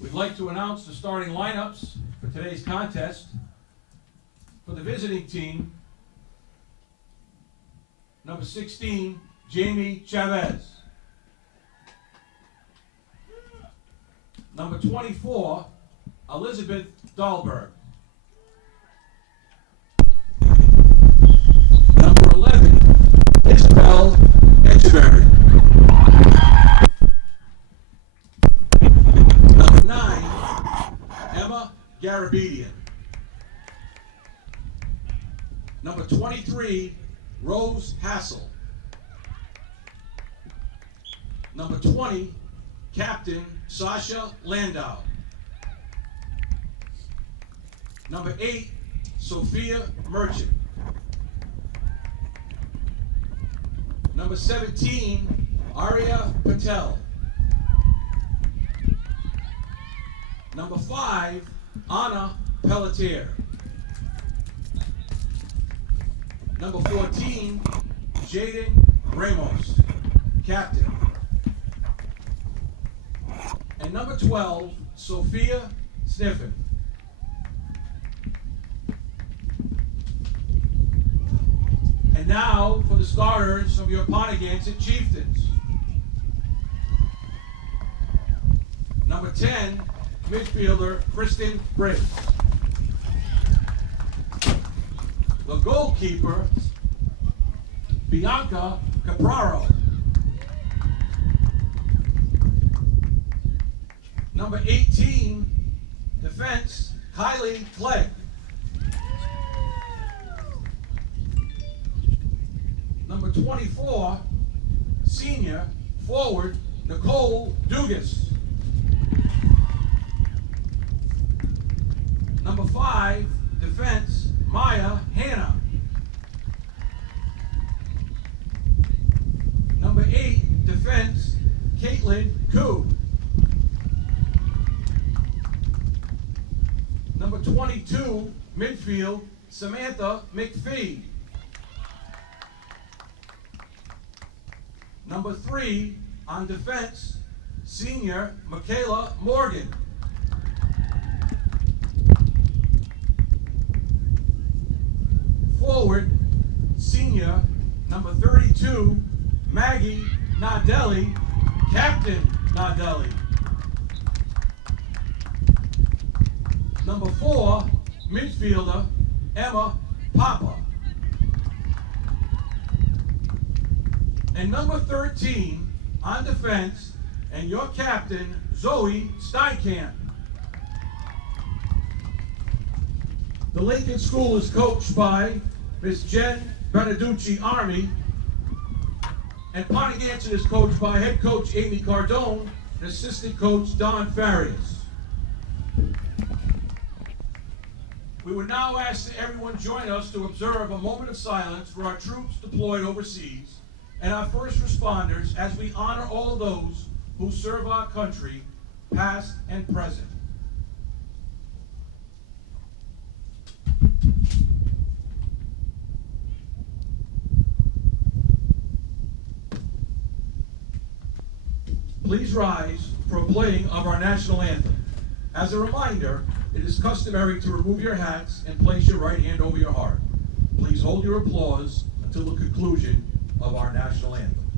We'd like to announce the starting lineups for today's contest. For the visiting team, number 16, Jamie Chavez. Number 24, Elizabeth Dahlberg. Number 11, Isabel Etcheberry. Number 9, Emma Garabedian. Number 23, Rose Hassel. Number 20, Captain Sasha Landau. Number 8, Sophia Merchant. Number 17, Arya Patel. Number 5, Anna Pelletier. Number 14, Jaden Ramos, captain. And number 12, Sophia Sniffen. And now for the starters of your Pontiac Chieftains. Number 10, midfielder Kristen Briggs. The goalkeeper, Bianca Capraro. Number 18, defense, Kylie Clegg. Number 24, senior forward, Nicole Dugas. Number 5, defense, Maya Hanna. Number 8, defense, Caitlin Koo. Number 22, midfield, Samantha McPhee. Number 3, on defense, senior Michaela Morgan. Forward, senior, number 32, Maggie Nadelli, Captain Nadelli. Number 4, midfielder, Emma Papa. And number 13, on defense, and your captain, Zoe Steinkamp. The Lincoln School is coached by Miss Jen Beneducci Army, and Pontiac is coached by head coach Amy Cardone and assistant coach Don Farias. We would now ask that everyone join us to observe a moment of silence for our troops deployed overseas and our first responders as we honor all those who serve our country, past and present. Please rise for a playing of our national anthem. As a reminder, it is customary to remove your hats and place your right hand over your heart. Please hold your applause until the conclusion of our national anthem.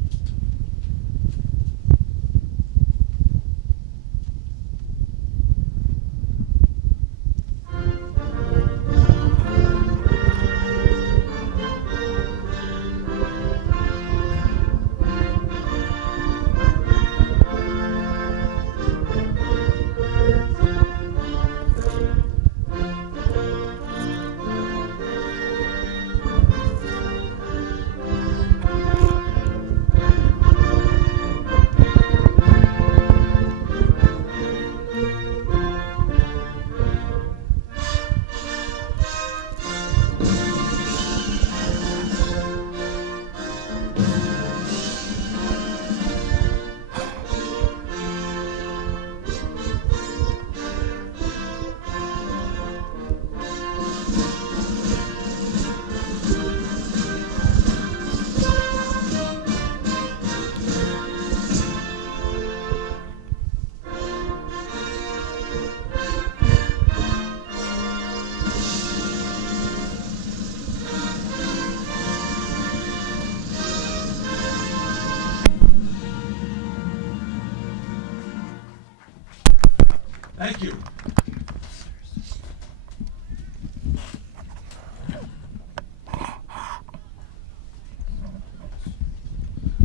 Thank you.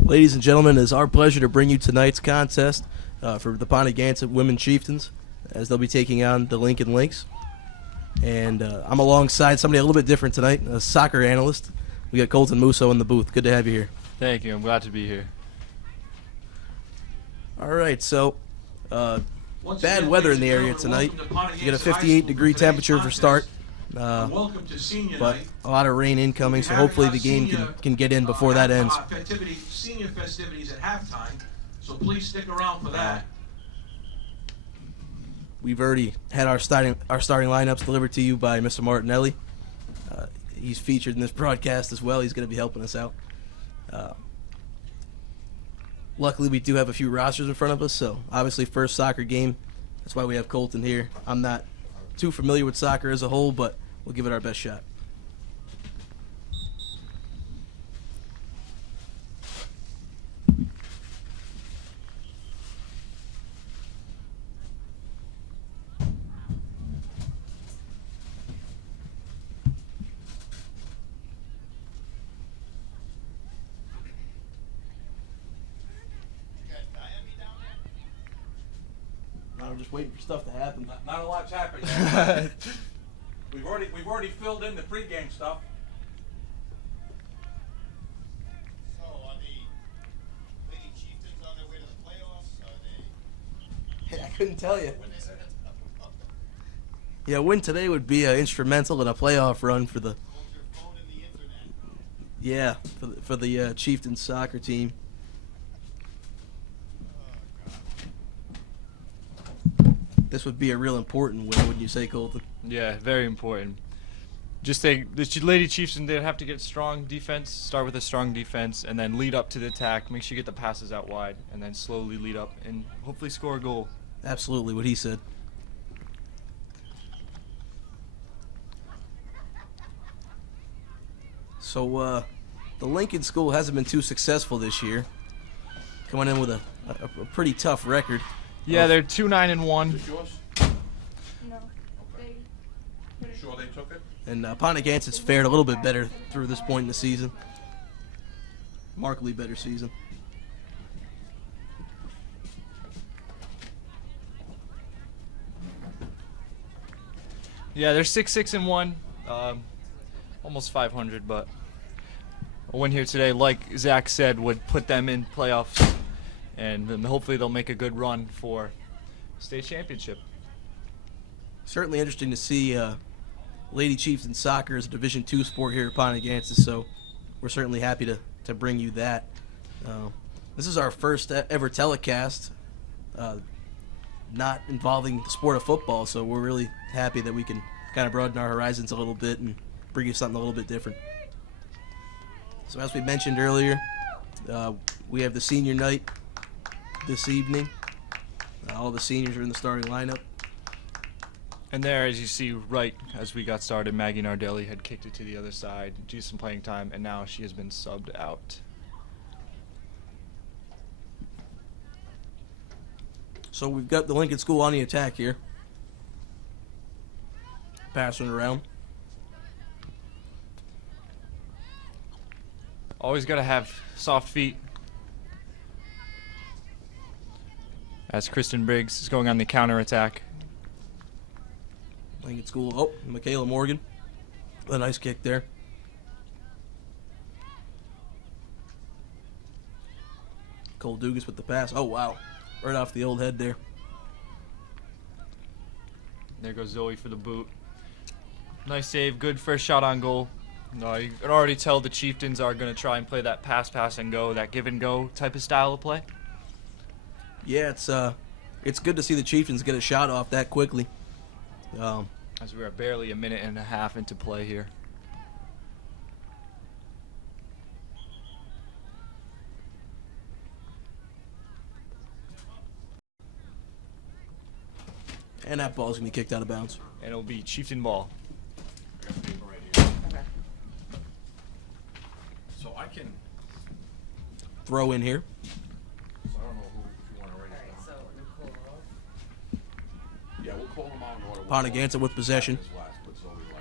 Ladies and gentlemen, it is our pleasure to bring you tonight's contest for the Pontiac Women Chieftains, as they'll be taking on the Lincoln Lynx. And I'm alongside somebody a little bit different tonight, a soccer analyst. We got Colton Musso in the booth. Good to have you here. Thank you. I'm glad to be here. All right, so Once bad again, weather ladies in the and area gentlemen, tonight. welcome to You get a Pontiac High 58-degree School for today's temperature for start, contest. Welcome to senior but night. a lot of rain incoming, so hopefully the game can get in before that ends. Senior festivities at halftime, so please stick around for that. We've already had our starting lineups delivered to you by Mr. Martinelli. He's featured in this broadcast as well. He's going to be helping us out. Luckily, we do have a few rosters in front of us, so obviously first soccer game. That's why we have Colton here. I'm not too familiar with soccer as a whole, but we'll give it our best shot. I'm just waiting for stuff to happen. Not a lot's happening yet. We've already filled in the pregame stuff. So are the Lady Chieftains on their way to the playoffs? Are they? I couldn't tell you. When they said that's Yeah, a win today would be instrumental in a playoff run for the hold your phone and the internet. yeah for the Chieftains soccer team. This would be a real important win, wouldn't you say, Colton? Yeah, very important. Just the Lady Chieftains, they'd have to get strong defense, start with a strong defense, and then lead up to the attack. Make sure you get the passes out wide, and then slowly lead up and hopefully score a goal. Absolutely, what he said. So the Lincoln School hasn't been too successful this year, coming in with a pretty tough record. Yeah, they're 2-9-1. Is yours? No. You sure they took it? And Pontiac has fared a little bit better through this point in the season. Markedly better season. Yeah, they're 6-6-1, almost 500, but a win here today, like Zach said, would put them in playoffs, and then hopefully they'll make a good run for state championship. Certainly interesting to see Lady Chiefs in soccer as a Division II sport here at Pontiac, so we're certainly happy to bring you that. This is our first ever telecast not involving the sport of football, so we're really happy that we can kind of broaden our horizons a little bit and bring you something a little bit different. So as we mentioned earlier, we have the senior night this evening. All the seniors are in the starting lineup. And there, as you see, right as we got started, Maggie Nardelli had kicked it to the other side, due some playing time, and now she has been subbed out. So we've got the Lincoln School on the attack here. Passing around. Always got to have soft feet. As Kristen Briggs is going on the counter-attack. Lincoln School. Oh, Michaela Morgan. A nice kick there. Cole Dugas with the pass. Oh, wow. Right off the old head there. There goes Zoe for the boot. Nice save. Good first shot on goal. No, you can already tell the Chieftains are going to try and play that pass, and go, that give and go type of style of play. Yeah, it's good to see the Chieftains get a shot off that quickly. As we are barely a minute and a half into play here. And that ball's going to be kicked out of bounds. And it'll be Chieftain ball. I got paper right here. Okay. So I can, Throw in here. so I don't know if you want to write Alright, it so down. Nicole. Yeah, Ponagansett with possession.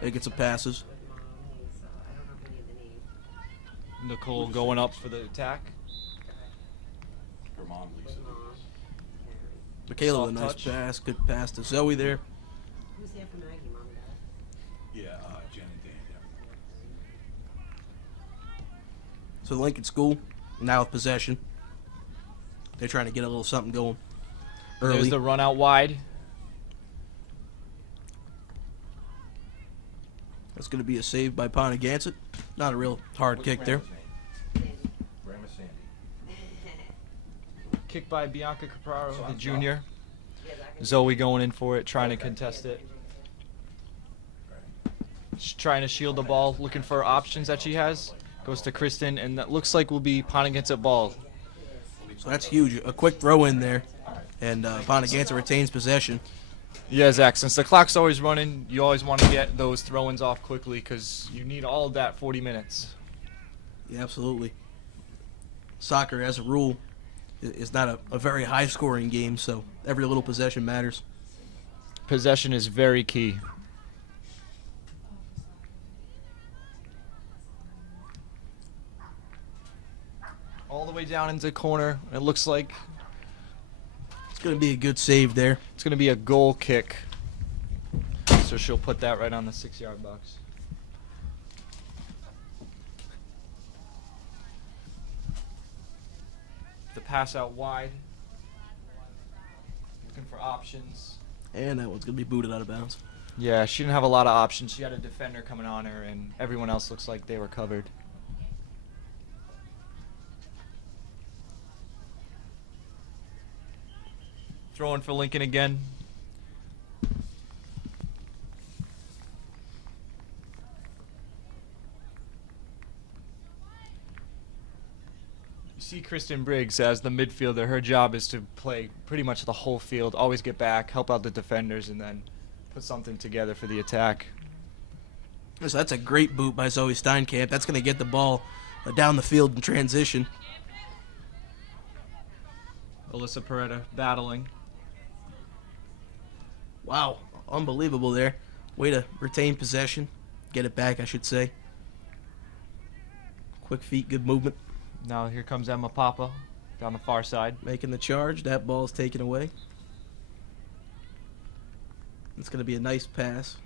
They get some passes. Nicole going up for the attack. Her mom, Lisa. Michaela with a nice Soft touch. pass. Good pass to Zoe there. Who's there for Maggie, Mom and Dad? Yeah, Jen and Dan, yeah. So Lincoln School now with possession. They're trying to get a little something going early. There's the run out wide. That's going to be a save by Ponagansett. Not a real hard kick there. Grandma Sandy. Kick by Bianca Capraro, So the I'm junior. Yeah, Zach and Zoe going in for it, trying to contest it. She's trying to shield the ball, looking for options that she has. Goes to Kristen, and that looks like will be Ponagansett ball. So that's huge. A quick throw in there. And Ponagansett retains possession. Yeah, Zach, since the clock's always running, you always want to get those throw-ins off quickly because you need all of that 40 minutes. Yeah, absolutely. Soccer, as a rule, is not a very high-scoring game, so every little possession matters. Possession is very key. All the way down into the corner. It looks like It's going to be a good save there. it's going to be a goal kick. So she'll put that right on the 6-yard box. The pass out wide. Looking for options. And that one's going to be booted out of bounds. Yeah, she didn't have a lot of options. She had a defender coming on her, and everyone else looks like they were covered. Throwing for Lincoln again. You see Kristen Briggs as the midfielder. Her job is to play pretty much the whole field, always get back, help out the defenders, and then put something together for the attack. So that's a great boot by Zoe Steinkamp. That's going to get the ball down the field in transition. Alyssa Peretta battling. Wow, unbelievable there. Way to retain possession. Get it back, I should say. Quick feet, good movement. Now here comes Emma Papa down the far side. Making the charge. That ball's taken away. It's going to be a nice pass.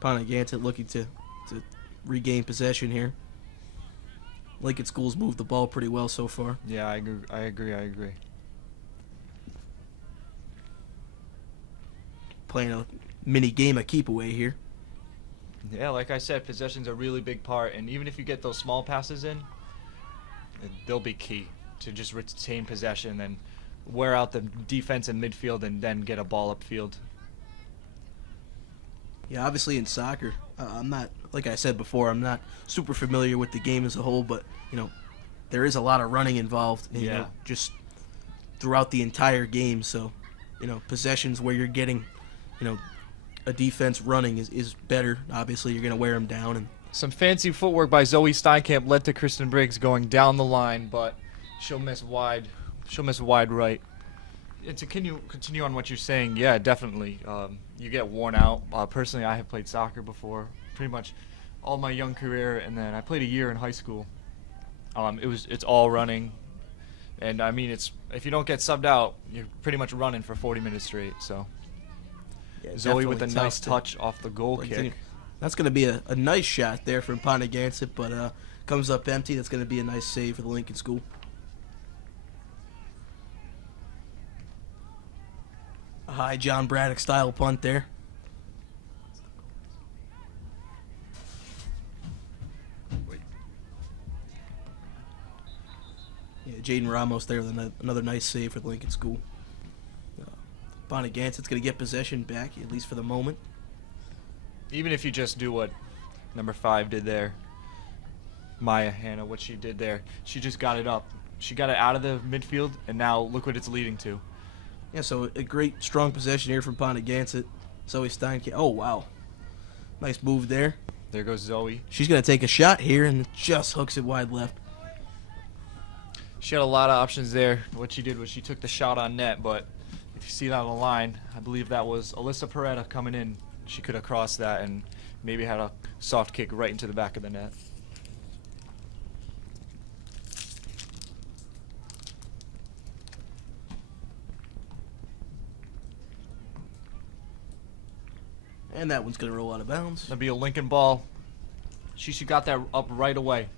Ponagansett looking to regain possession here. Lincoln School's moved the ball pretty well so far. Yeah, I agree. Playing a mini game of keep away here. Yeah, like I said, possession's a really big part, and even if you get those small passes in, they'll be key to just retain possession and wear out the defense in midfield and then get a ball upfield. Yeah, obviously in soccer, I'm not, like I said before, I'm not super familiar with the game as a whole, but, there is a lot of running involved, Yeah. just throughout the entire game. So, possessions where you're getting, a defense running is better. Obviously, you're going to wear them down. And Some fancy footwork by Zoe Steinkamp led to Kristen Briggs going down the line, but she'll miss wide. She'll miss wide right. And to continue on what you're saying, yeah, definitely. You get worn out. Personally, I have played soccer before, pretty much all my young career, and then I played a year in high school. It's all running, and I mean if you don't get subbed out, you're pretty much running for 40 minutes straight. So yeah, Zoe with a definitely nice tough touch off the goal to kick. continue. That's going to be a nice shot there from Ponagansett, but comes up empty. That's going to be a nice save for the Lincoln School. A high John Braddock style punt there. Yeah, Jaden Ramos there with another nice save for the Lincoln School. Ponaganssett's going to get possession back, at least for the moment. Even if you just do what number 5 did there, Maya Hanna, what she did there, she just got it up. She got it out of the midfield, and now look what it's leading to. Yeah, so a great, strong possession here from Ponagansett. Zoe Steinkamp. Oh, wow. Nice move there. There goes Zoe. She's going to take a shot here and just hooks it wide left. She had a lot of options there. What she did was she took the shot on net, but If you see that on the line, I believe that was Alyssa Peretta coming in. She could have crossed that and maybe had a soft kick right into the back of the net. And that one's going to roll out of bounds. That'll be a Lincoln ball. She got that up right away.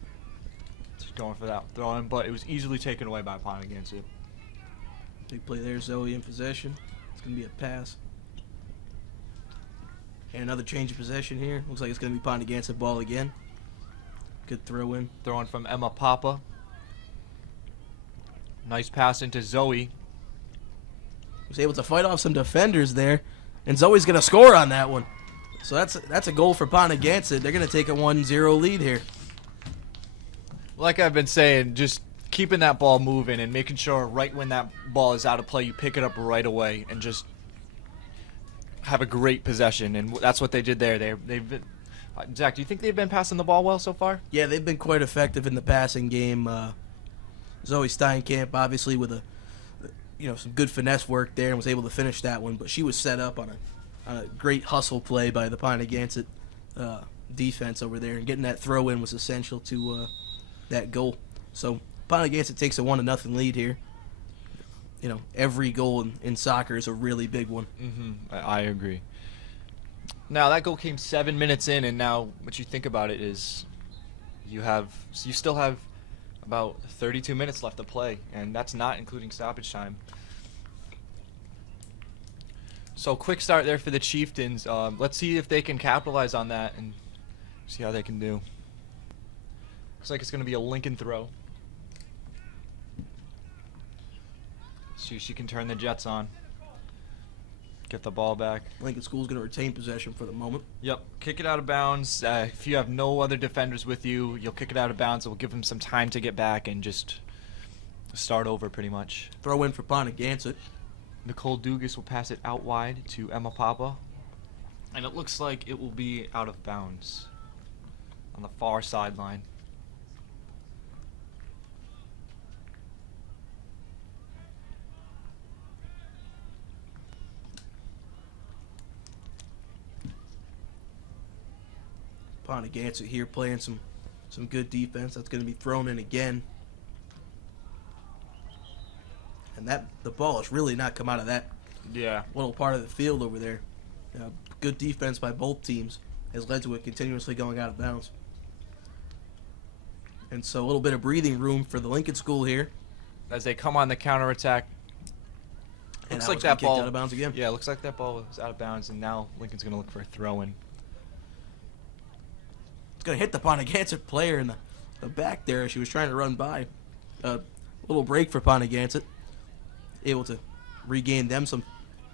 Just going for that throw in, but it was easily taken away by Pontigancy. Big play there, Zoe in possession. It's going to be a pass. And another change of possession here. Looks like it's going to be Pontigancy ball again. Good throw in. Throwing from Emma Papa. Nice pass into Zoe. Was able to fight off some defenders there. And Zoe's going to score on that one. So that's a goal for Pontigancy. They're going to take a 1-0 lead here. Like I've been saying, just keeping that ball moving and making sure right when that ball is out of play, you pick it up right away and just have a great possession. And that's what they did there. They've been, Zach, do you think they've been passing the ball well so far? Yeah, they've been quite effective in the passing game. Zoe Steinkamp, obviously, with some good finesse work there and was able to finish that one. But she was set up on a great hustle play by the Pontigancy defense over there, and getting that throw in was essential to that goal. So Pontigancy takes a 1-0 lead here. You know, every goal in soccer is a really big one. I agree. Now that goal came 7 minutes in, and now what you think about it is you still have about 32 minutes left to play, and that's not including stoppage time. So quick start there for the Chieftains. Let's see if they can capitalize on that and see how they can do. Looks like it's going to be a Lincoln throw. See if she can turn the Jets on. Get the ball back. Lincoln School's going to retain possession for the moment. Yep, kick it out of bounds. If you have no other defenders with you, you'll kick it out of bounds. It will give them some time to get back and just start over pretty much. Throw in for Pontigancy. Nicole Dugas will pass it out wide to Emma Papa. And it looks like it will be out of bounds on the far sideline. Pontigancy here playing some good defense. That's going to be thrown in again. And the ball has really not come out of that little part of the field over there. Good defense by both teams has led to it continuously going out of bounds. And so a little bit of breathing room for the Lincoln School here. As they come on the counterattack. And Looks now like it's gonna that be kicked ball out of bounds again. Yeah, looks like that ball was out of bounds, and now Lincoln's going to look for a throw-in. It's going to hit the Pontigancy player in the back there as she was trying to run by. A little break for Pontigancy. Able to regain them some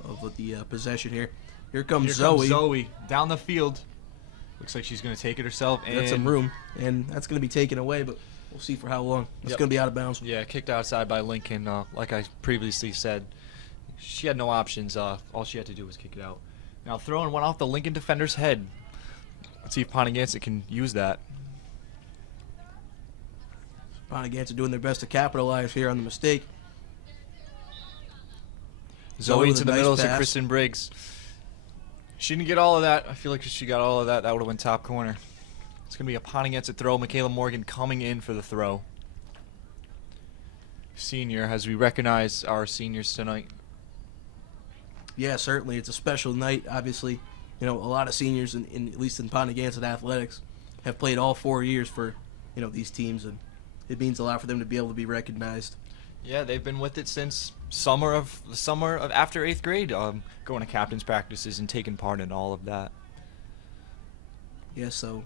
of the possession here. Here comes Zoe. Down the field. Looks like she's going to take it herself. And Got some room, and that's going to be taken away, but we'll see for how long. It's Yep. going to be out of bounds. Yeah, kicked outside by Lincoln. Like I previously said, she had no options. All she had to do was kick it out. Now throwing one off the Lincoln defender's head. Let's see if Pontigancy can use that. Pontigancy doing their best to capitalize here on the mistake. Zoe with into a the nice middle to pass. Kristen Briggs. She didn't get all of that. I feel like if she got all of that, that would have went top corner. It's going to be a Pontigancy throw. Michaela Morgan coming in for the throw. Senior, as we recognize our seniors tonight. Yeah, certainly. It's a special night. Obviously, a lot of seniors, at least in Pontigancy athletics, have played all 4 years for, these teams, and it means a lot for them to be able to be recognized. Yeah, they've been with it since the summer of after 8th grade, going to captain's practices and taking part in all of that. Yeah, so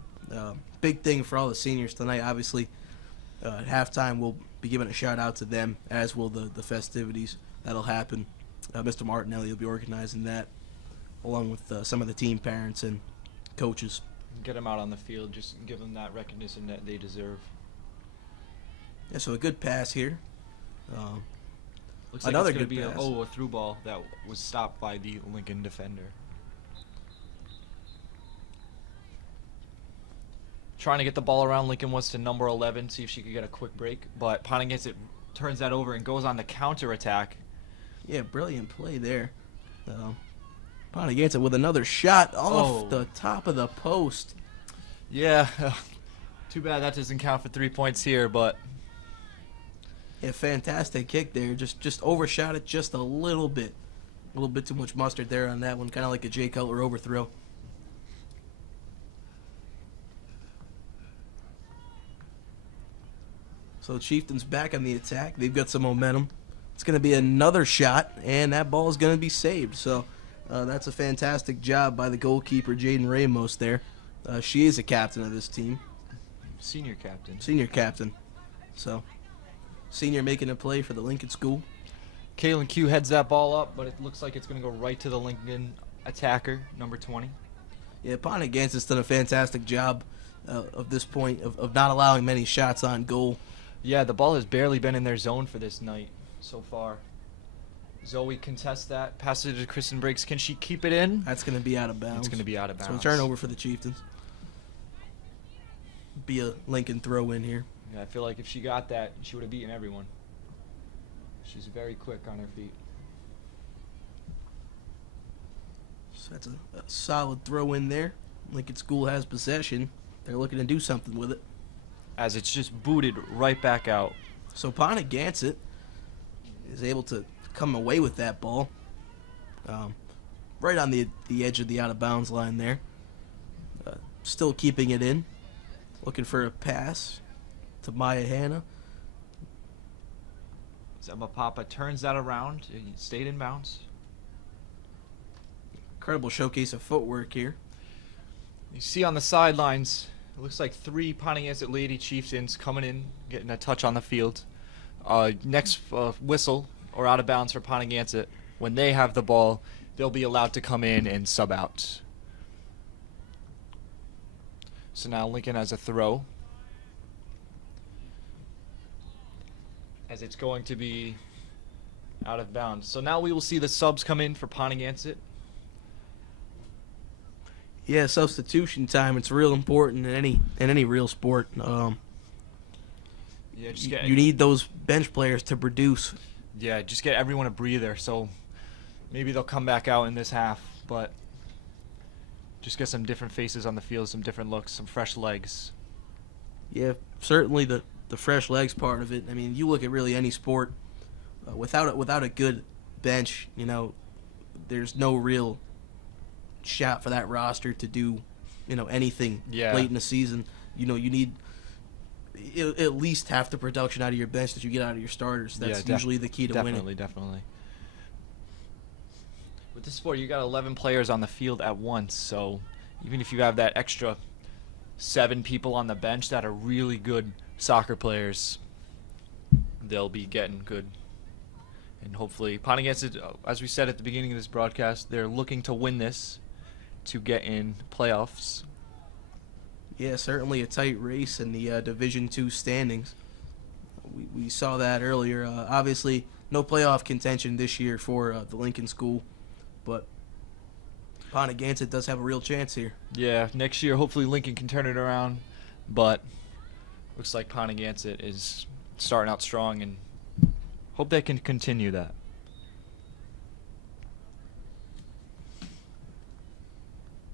big thing for all the seniors tonight. Obviously, at halftime we'll be giving a shout out to them, as will the festivities that'll happen. Mr. Martinelli will be organizing that, along with some of the team parents and coaches. Get them out on the field, just give them that recognition that they deserve. Yeah, so a good pass here. Looks like Another it's going to good be pass. a through ball that was stopped by the Lincoln defender. Trying to get the ball around Lincoln was to number 11, see if she could get a quick break. But Pontigancy turns that over and goes on the counterattack. Yeah, brilliant play there. Pontiganza with another shot off Oh. the top of the post. Yeah, too bad that doesn't count for 3 points here, but Yeah, fantastic kick there. Just overshot it just a little bit. A little bit too much mustard there on that one, kind of like a Jay Cutler overthrow. So Chieftains back on the attack. They've got some momentum. It's going to be another shot, and that ball is going to be saved. So that's a fantastic job by the goalkeeper, Jaden Ramos, there. She is a captain of this team, senior captain. senior captain. So senior making a play for the Lincoln School. Kalen Q heads that ball up, but it looks like it's going to go right to the Lincoln attacker, number 20. Yeah, Pontiganza's done a fantastic job of this point of not allowing many shots on goal. Yeah, the ball has barely been in their zone for this night so far. Zoe contests that, passes it to Kristen Briggs. Can she keep it in? That's going to be out of bounds. It's going to be out of So a bounds. turnover for the Chieftains. Be a Lincoln throw in here. Yeah, I feel like if she got that, she would have beaten everyone. She's very quick on her feet. So that's a solid throw in there. Lincoln School has possession. They're looking to do something with it. As it's just booted right back out. So Pontiganza is able to come away with that ball. Right on the edge of the out-of-bounds line there. Still keeping it in. Looking for a pass to Maya Hanna. Zemma Papa turns that around. He stayed in bounds. Incredible showcase of footwork here. You see on the sidelines, it looks like 3 Pontiac Lady Chieftains coming in, getting a touch on the field. Next whistle or out of bounds for Pontiac. When they have the ball, they'll be allowed to come in and sub out. So now Lincoln has a throw. As it's going to be out of bounds. So now we will see the subs come in for Pontiac. Yeah, substitution time. It's real important in any real sport. Yeah, just get You need those bench players to produce. Yeah, just get everyone a breather. So maybe they'll come back out in this half, but just get some different faces on the field, some different looks, some fresh legs. Yeah, certainly the fresh legs part of it. I mean, you look at really any sport without a good bench, there's no real shot for that roster to do, anything Yeah. late in the season. You need at least half the production out of your bench that you get out of your starters. That's usually the key to winning. Definitely. With this sport, you got 11 players on the field at once, so even if you have that extra 7 people on the bench that are really good soccer players, they'll be getting good. And hopefully, Pontiac, as we said at the beginning of this broadcast, they're looking to win this to get in playoffs. Yeah, certainly a tight race in the Division II standings. We saw that earlier. Obviously, no playoff contention this year for the Lincoln School, but Pontiac does have a real chance here. Yeah, next year, hopefully Lincoln can turn it around, but looks like Pontiac is starting out strong, and hope they can continue that.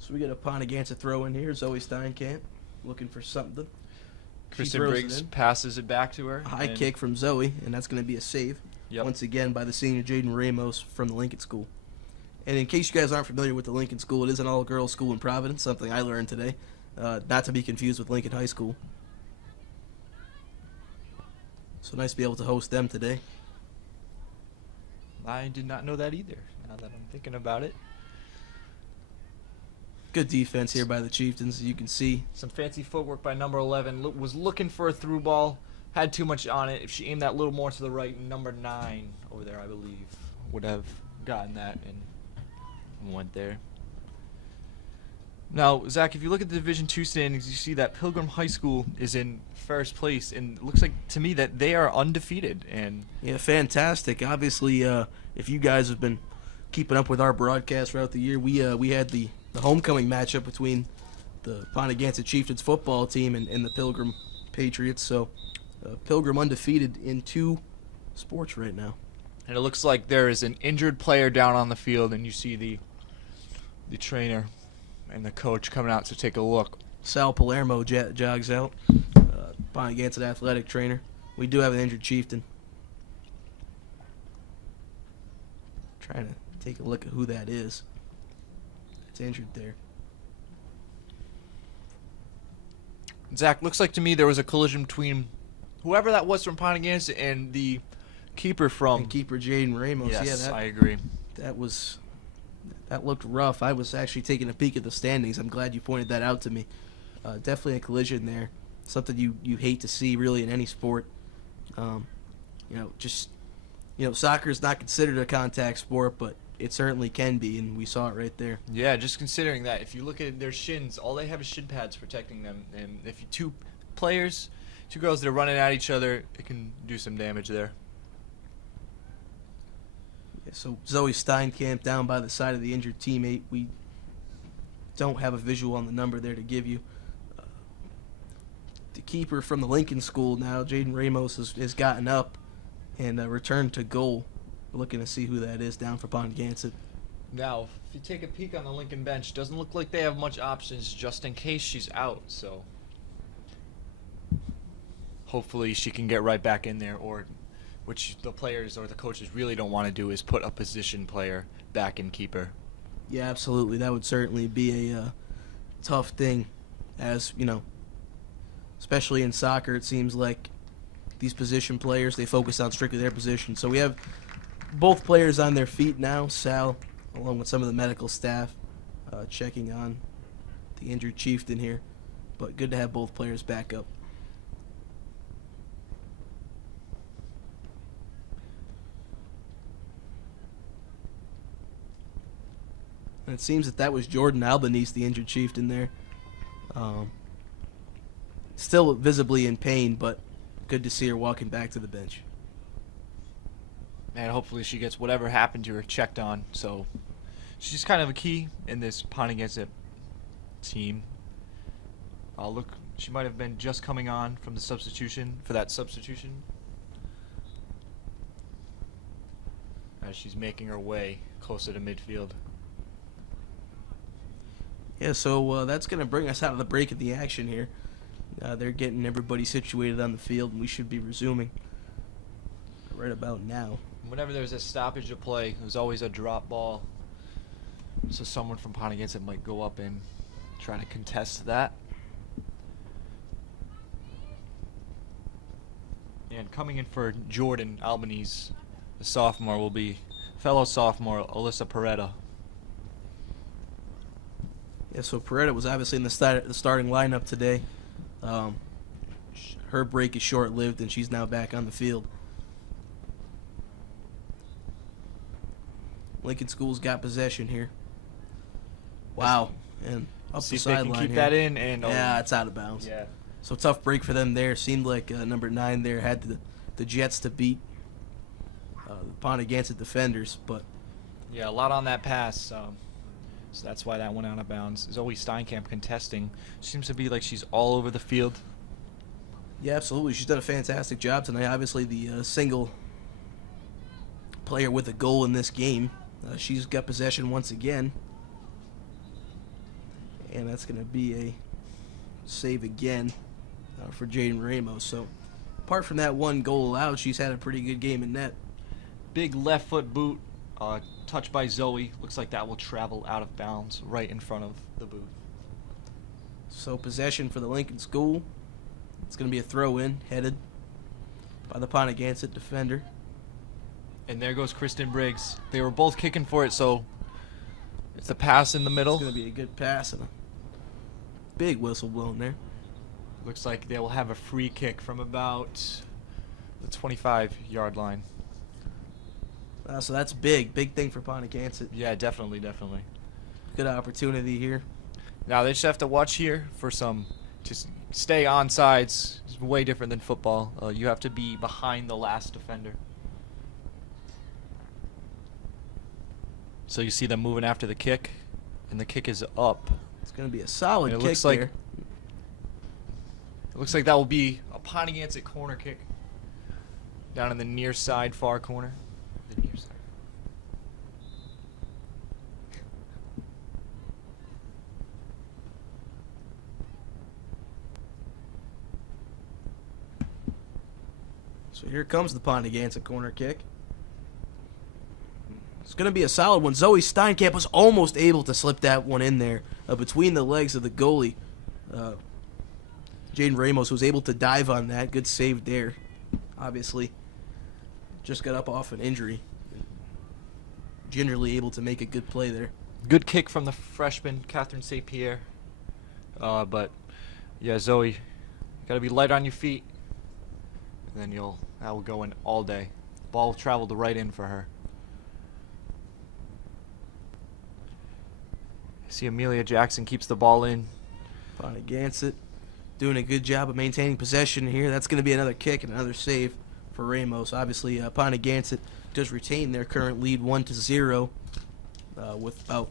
So we got a Pontiac throw in here. Zoe Steinkamp looking for something. She Kristen throws Briggs it in. passes it back to her. A high and- kick from Zoe, and that's going to be a save. Yep. Once again by the senior Jaden Ramos from the Lincoln School. And in case you guys aren't familiar with the Lincoln School, it is an all-girls school in Providence, something I learned today. Not to be confused with Lincoln High School. So nice to be able to host them today. I did not know that either, now that I'm thinking about it. Good defense here by the Chieftains, as you can see. Some fancy footwork by number 11. Was looking for a through ball. Had too much on it. If she aimed that a little more to the right, number 9 over there, I believe, would have gotten that and went there. Now, Zach, if you look at the Division II standings, you see that Pilgrim High School is in first place, and it looks like to me that they are undefeated. And Yeah, fantastic. Obviously, if you guys have been keeping up with our broadcast throughout the year, we had the homecoming matchup between the Pontiac Chieftains football team and the Pilgrim Patriots. So Pilgrim undefeated in 2 sports right now. And it looks like there is an injured player down on the field, and you see the trainer and the coach coming out to take a look. Sal Palermo jogs out. Pontiac athletic trainer. We do have an injured chieftain. Trying to take a look at who that is. It's injured there. Zach, looks like to me there was a collision between whoever that was from Pontiac and the keeper from. And keeper Jaden Ramos. Yes, Yeah, I agree. that looked rough. I was actually taking a peek at the standings. I'm glad you pointed that out to me. Definitely a collision there. Something you hate to see really in any sport. Soccer is not considered a contact sport, but it certainly can be, and we saw it right there. Yeah, just considering that. If you look at their shins, all they have is shin pads protecting them. And if you two girls that are running at each other, it can do some damage there. Yeah, so Zoe Steinkamp down by the side of the injured teammate. We don't have a visual on the number there to give you. The keeper from the Lincoln School now, Jaden Ramos, has gotten up and returned to goal. We're looking to see who that is down for Pontiac. Now, if you take a peek on the Lincoln bench, doesn't look like they have much options just in case she's out. So hopefully she can get right back in there, or which the players or the coaches really don't want to do is put a position player back in keeper. Yeah, absolutely. That would certainly be a tough thing, as especially in soccer. It seems like these position players, they focus on strictly their position. So we have both players on their feet now. Sal, along with some of the medical staff, checking on the injured chieftain here. But good to have both players back up. And it seems that was Jordan Albanese, the injured chieftain there. Still visibly in pain, but good to see her walking back to the bench. And hopefully she gets whatever happened to her checked on. So she's kind of a key in this Pontiac team. Look, she might have been just coming on from the substitution, for that substitution. As she's making her way closer to midfield. Yeah, so that's going to bring us out of the break of the action here. They're getting everybody situated on the field, and we should be resuming right about now. Whenever there's a stoppage of play, there's always a drop ball. So someone from Pontiac might go up and try to contest that. And coming in for Jordan Albanese, the sophomore, will be fellow sophomore Alyssa Peretta. Yeah, so Peretta was obviously in the starting lineup today. Her break is short-lived, and she's now back on the field. Lincoln School's got possession here. Wow, and up See the if they can sideline keep here. that in. And Yeah, it's out of bounds. yeah. So tough break for them there. Seemed like number 9 there had the Jets to beat the Pontiac defenders, but Yeah, a lot on that pass. So that's why that went out of bounds. Zoe Steinkamp contesting. Seems to be like she's all over the field. yeah, absolutely. She's done a fantastic job tonight. Obviously, the single player with a goal in this game. She's got possession once again. And that's going to be a save again for Jaden Ramos. So, apart from that one goal allowed, she's had a pretty good game in net. Big left foot boot. Touched by Zoe. Looks like that will travel out of bounds right in front of the boot. So, possession for the Lincoln School. It's going to be a throw-in headed by the Pontiac defender. And there goes Kristen Briggs. They were both kicking for it, so it's a pass in the middle. It's going to be a good pass and a big whistle blown there. Looks like they will have a free kick from about the 25-yard line. So that's big thing for Pontiac. Yeah, definitely. Good opportunity here. Now they just have to watch here for some to stay on sides. It's way different than football. You have to be behind the last defender. So you see them moving after the kick, and the kick is up. It's going to be a solid And it kick looks like- there. It looks like that will be a Pontiac corner kick down in the near side far corner. The So here comes the Pontigansa corner kick. It's going to be a solid one. Zoe Steinkamp was almost able to slip that one in there between the legs of the goalie. Jaden Ramos was able to dive on that. Good save there. Obviously, just got up off an injury. Generally able to make a good play there. Good kick from the freshman, Catherine St. Pierre. But, yeah, Zoe, you got to be light on your feet. And then that will go in all day. Ball traveled right in for her. See Amelia Jackson keeps the ball in. Pontigansa doing a good job of maintaining possession here. That's going to be another kick and another save for Ramos. Obviously, Pontigansa does retain their current lead 1-0 with about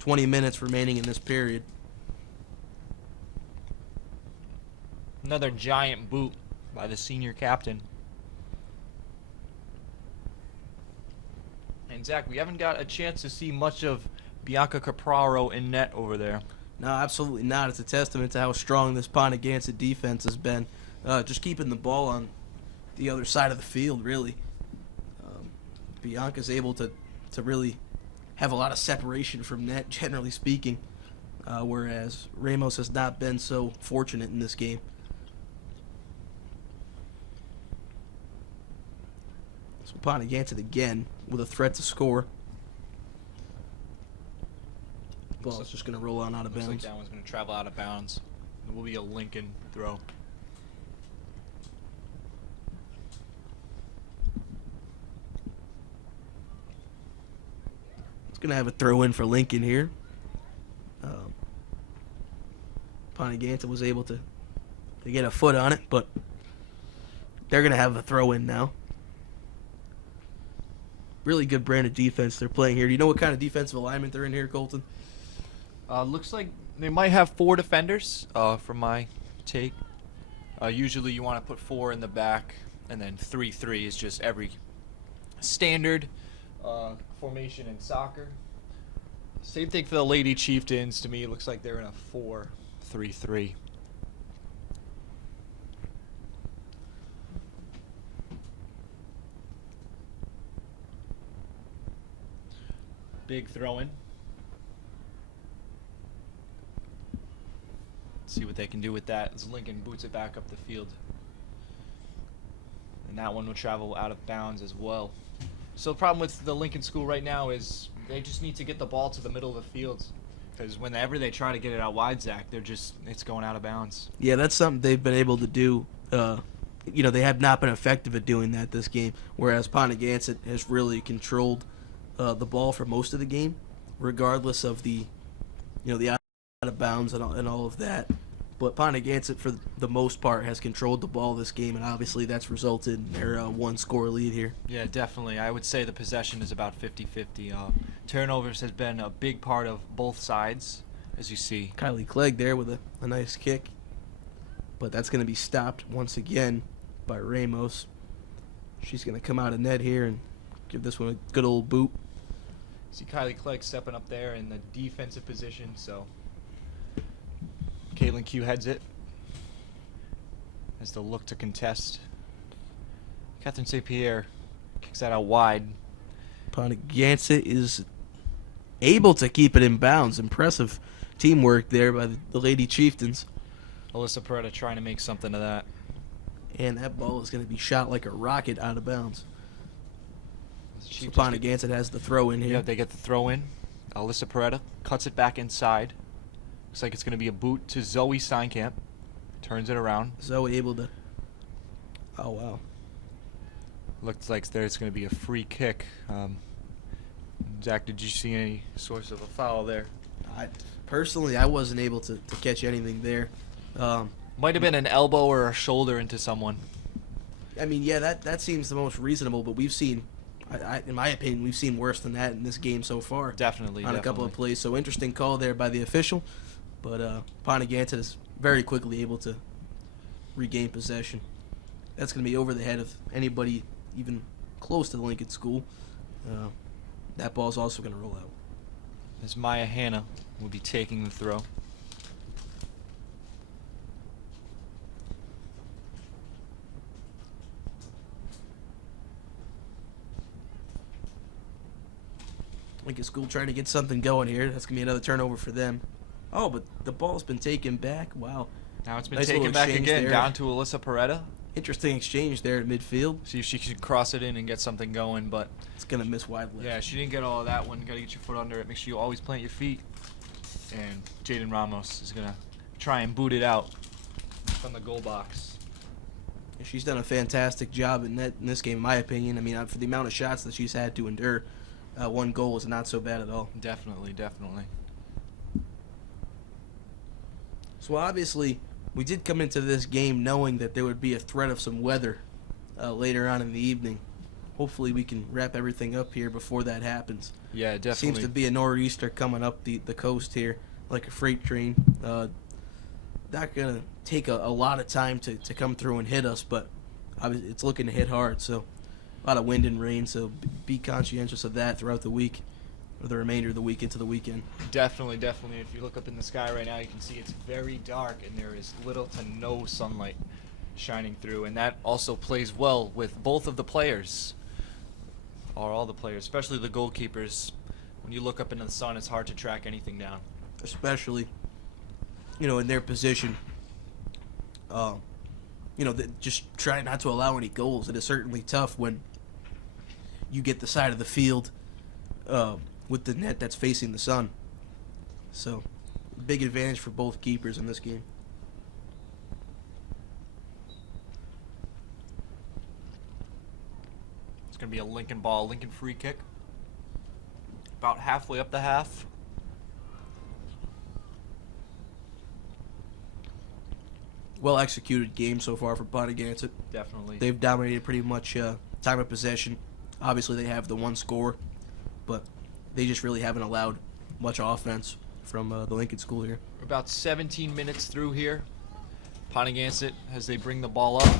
20 minutes remaining in this period. Another giant boot by the senior captain. And Zach, we haven't got a chance to see much of Bianca Capraro in net over there. No, absolutely not. It's a testament to how strong this Pontigansa defense has been. Just keeping the ball on the other side of the field, really. Bianca's able to really have a lot of separation from net, generally speaking, whereas Ramos has not been so fortunate in this game. So Pontigansa again with a threat to score. Ball is just going to roll on out of Looks like bounds. that one's going to travel out of bounds. It will be a Lincoln throw. It's going to have a throw in for Lincoln here. Pontigansa was able to get a foot on it, but they're going to have a throw in now. Really good brand of defense they're playing here. Do you know what kind of defensive alignment they're in here, Colton? Looks like they might have 4 defenders, from my take. Usually you want to put 4 in the back, and then 3-3 is just every standard formation in soccer. Same thing for the Lady Chieftains. To me, it looks like they're in a 4-3-3. Big throw-in. See what they can do with that as Lincoln boots it back up the field. And that one will travel out of bounds as well. So the problem with the Lincoln school right now is they just need to get the ball to the middle of the field. Because whenever they try to get it out wide, Zach, it's going out of bounds. Yeah, that's something they've been able to do. They have not been effective at doing that this game, whereas Pontigansa has really controlled the ball for most of the game, regardless of the out of bounds and all of that. But Pontigansa, for the most part, has controlled the ball this game, and obviously that's resulted in their 1-score lead here. Yeah, definitely. I would say the possession is about 50-50. Turnovers has been a big part of both sides, as you see. Kylie Clegg there with a nice kick, but that's going to be stopped once again by Ramos. She's going to come out of net here and give this one a good old boot. See Kylie Clegg stepping up there in the defensive position, so Caitlin Q heads it as the look to contest. Catherine St. Pierre kicks that out wide. Pontigansa is able to keep it in bounds. Impressive teamwork there by the Lady Chieftains. Alyssa Peretta trying to make something of that. And that ball is going to be shot like a rocket out of bounds. So Chieftains Pontigansa has the throw in here. Yeah, they get the throw in. Alyssa Peretta cuts it back inside. Looks like it's going to be a boot to Zoe Steinkamp. Turns it around. Zoe able to... Oh, wow. Looks like there's going to be a free kick. Zach, did you see any source of a foul there? Personally, I wasn't able to catch anything there. Might have been an elbow or a shoulder into someone. I mean, yeah, that seems the most reasonable, but we've seen, in my opinion, we've seen worse than that in this game so far. Definitely. On a couple of plays. So interesting call there by the official, but Pontigansa is very quickly able to regain possession. That's going to be over the head of anybody even close to the Lincoln School. That ball is also going to roll out. As Maya Hanna will be taking the throw. Lincoln School trying to get something going here. That's going to be another turnover for them. Oh, but the ball's been taken back. Wow. Now it's been Nice taken little back exchange again, there. down to Alyssa Peretta. Interesting exchange there at midfield. See if she can cross it in and get something going, but It's going to miss wide left. yeah, she didn't get all of that one. Got to get your foot under it. Make sure you always plant your feet. And Jaden Ramos is going to try and boot it out from the goal box. She's done a fantastic job in this game, in my opinion. I mean, for the amount of shots that she's had to endure, one goal is not so bad at all. Definitely, definitely. So obviously, we did come into this game knowing that there would be a threat of some weather later on in the evening. Hopefully, we can wrap everything up here before that happens. Yeah, definitely. Seems to be a nor'easter coming up the coast here, like a freight train. Not going to take a lot of time to come through and hit us, but it's looking to hit hard. So a lot of wind and rain, so be conscientious of that throughout the week, or the remainder of the week into the weekend. Definitely, definitely. If you look up in the sky right now, you can see it's very dark and there is little to no sunlight shining through. And that also plays well with both of the players, or all the players, especially the goalkeepers. When you look up into the sun, it's hard to track anything down. Especially, in their position. Just try not to allow any goals. It is certainly tough when you get the side of the field with the net that's facing the sun. So, big advantage for both keepers in this game. It's going to be a Lincoln ball, Lincoln free kick. About halfway up the half. Well executed game so far for Pontiac. Definitely. They've dominated pretty much time of possession. Obviously, they have the one score, but they just really haven't allowed much offense from the Lincoln School here. We're about 17 minutes through here. Pontiac as they bring the ball up.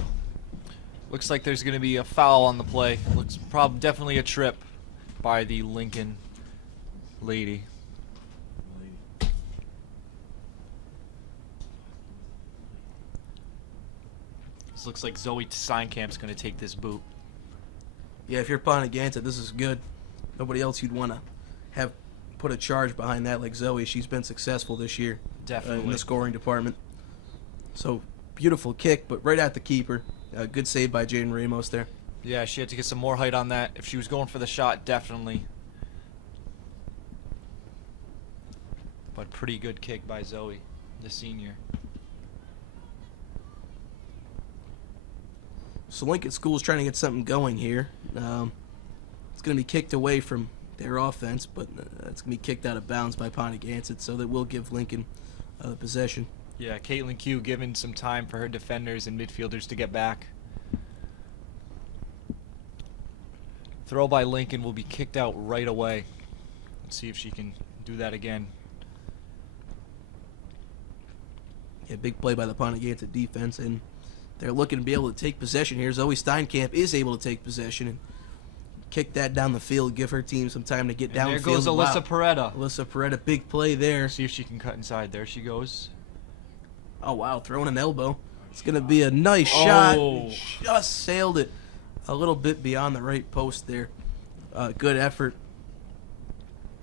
Looks like there's going to be a foul on the play. Looks definitely a trip by the Lincoln lady. This looks like Zoe Steinkamp's going to take this boot. Yeah, if you're Pontiac, this is good. Nobody else you'd want to have put a charge behind that like Zoe. She's been successful this year in Definitely. the scoring department. So, beautiful kick, but right at the keeper. Good save by Jaden Ramos there. Yeah, she had to get some more height on that. If she was going for the shot, definitely. But pretty good kick by Zoe, the senior. So Lincoln School's trying to get something going here. It's going to be kicked away from their offense, but it's going to be kicked out of bounds by Pontiac, so that will give Lincoln possession. Yeah, Caitlin Q giving some time for her defenders and midfielders to get back. Throw by Lincoln will be kicked out right away. Let's see if she can do that again. Yeah, big play by the Pontiac defense, and they're looking to be able to take possession here. Zoe Steinkamp is able to take possession and kick that down the field, give her team some time to get And downfield. there goes Alyssa Peretta. Alyssa Peretta, big play there. See if she can cut inside. There she goes. Oh, wow, throwing an elbow. It's going to be a nice Oh. shot. Just sailed it a little bit beyond the right post there. Good effort.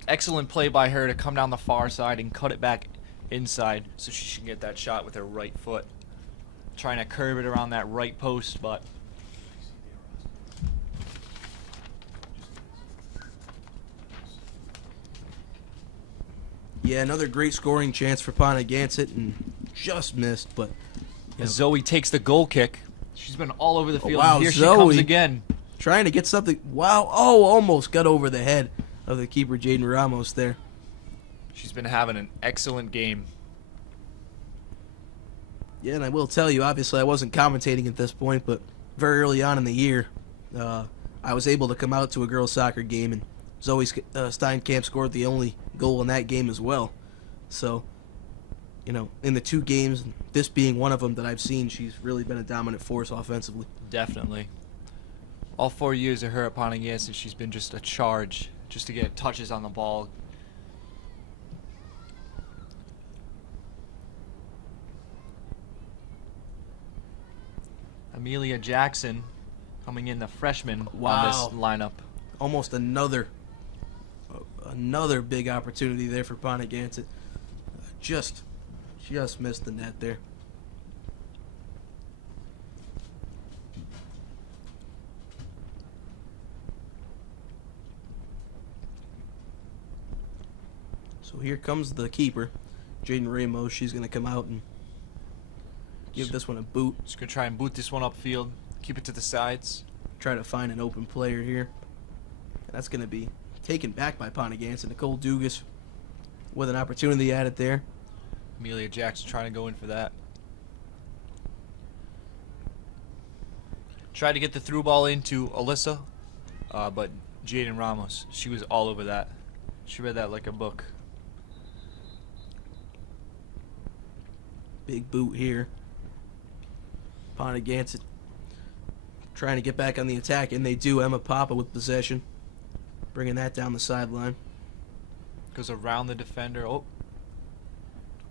Excellent play by her to come down the far side and cut it back inside so she can get that shot with her right foot. Trying to curve it around that right post, but Yeah, another great scoring chance for Pontiac and just missed, but as Zoe takes the goal kick, she's been all over the field. wow, And here Zoe. she comes again. trying to get something. Wow, oh, almost got over the head of the keeper, Jaden Ramos there. She's been having an excellent game. Yeah, and I will tell you, obviously I wasn't commentating at this point, but very early on in the year, I was able to come out to a girls' soccer game, and Zoe Steinkamp scored the only goal in that game as well. So, in the two games, this being one of them that I've seen, she's really been a dominant force offensively. Definitely. All 4 years of her at Pontiac, she's been just a charge, just to get touches on the ball. Amelia Jackson coming in, the freshman on this Wow. lineup. Almost another Another big opportunity there for Ponagansett. Just missed the net there. So here comes the keeper, Jaden Ramos. She's going to come out and give this one a boot. Just gonna try and boot this one upfield. Keep it to the sides. Try to find an open player here. And that's going to be taken back by Ponagansett. Nicole Dugas with an opportunity at it there. Amelia Jackson trying to go in for that. Tried to get the through ball into Alyssa, but Jaden Ramos, she was all over that. She read that like a book. Big boot here. Ponagansett trying to get back on the attack, and they do. Emma Papa with possession, bringing that down the sideline. Goes around the defender. Oh,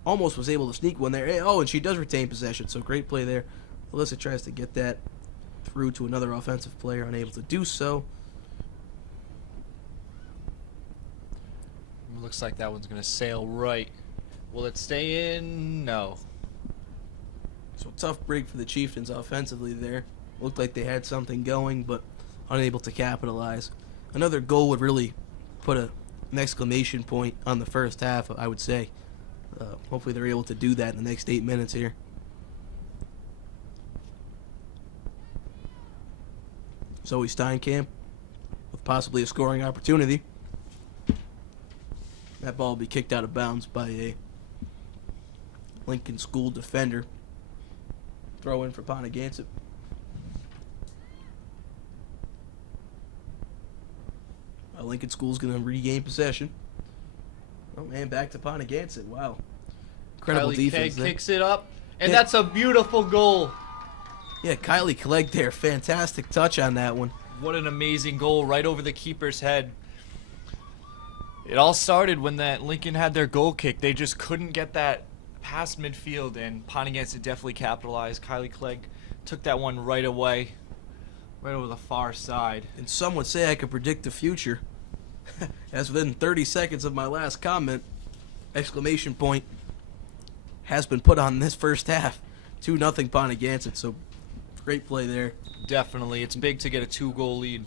Almost was able to sneak one there. Oh, and she does retain possession, so great play there. Alyssa tries to get that through to another offensive player, unable to do so. looks like that one's gonna sail right. Will it stay in? No. So tough break for the Chieftains offensively there. Looked like they had something going, but unable to capitalize. Another goal would really put an exclamation point on the first half, I would say. Hopefully they're able to do that in the next 8 minutes here. Zoe Steinkamp with possibly a scoring opportunity. That ball will be kicked out of bounds by a Lincoln School defender. Throw in for Ponagansett. Lincoln School's going to regain possession. Oh man, back to Ponagansett. Wow. Incredible Kylie defense Kegg there. kicks it up, and Yeah. that's a beautiful goal. Yeah, Kylie Clegg there. Fantastic touch on that one. What an amazing goal right over the keeper's head. It all started when that Lincoln had their goal kick. They just couldn't get that past midfield, and Ponagansett definitely capitalized. Kylie Clegg took that one right away, right over the far side. And some would say I could predict the future. As within 30 seconds of my last comment, exclamation point has been put on this first half. 2-0 Ponagansett, so great play there. Definitely. It's big to get a 2-goal lead.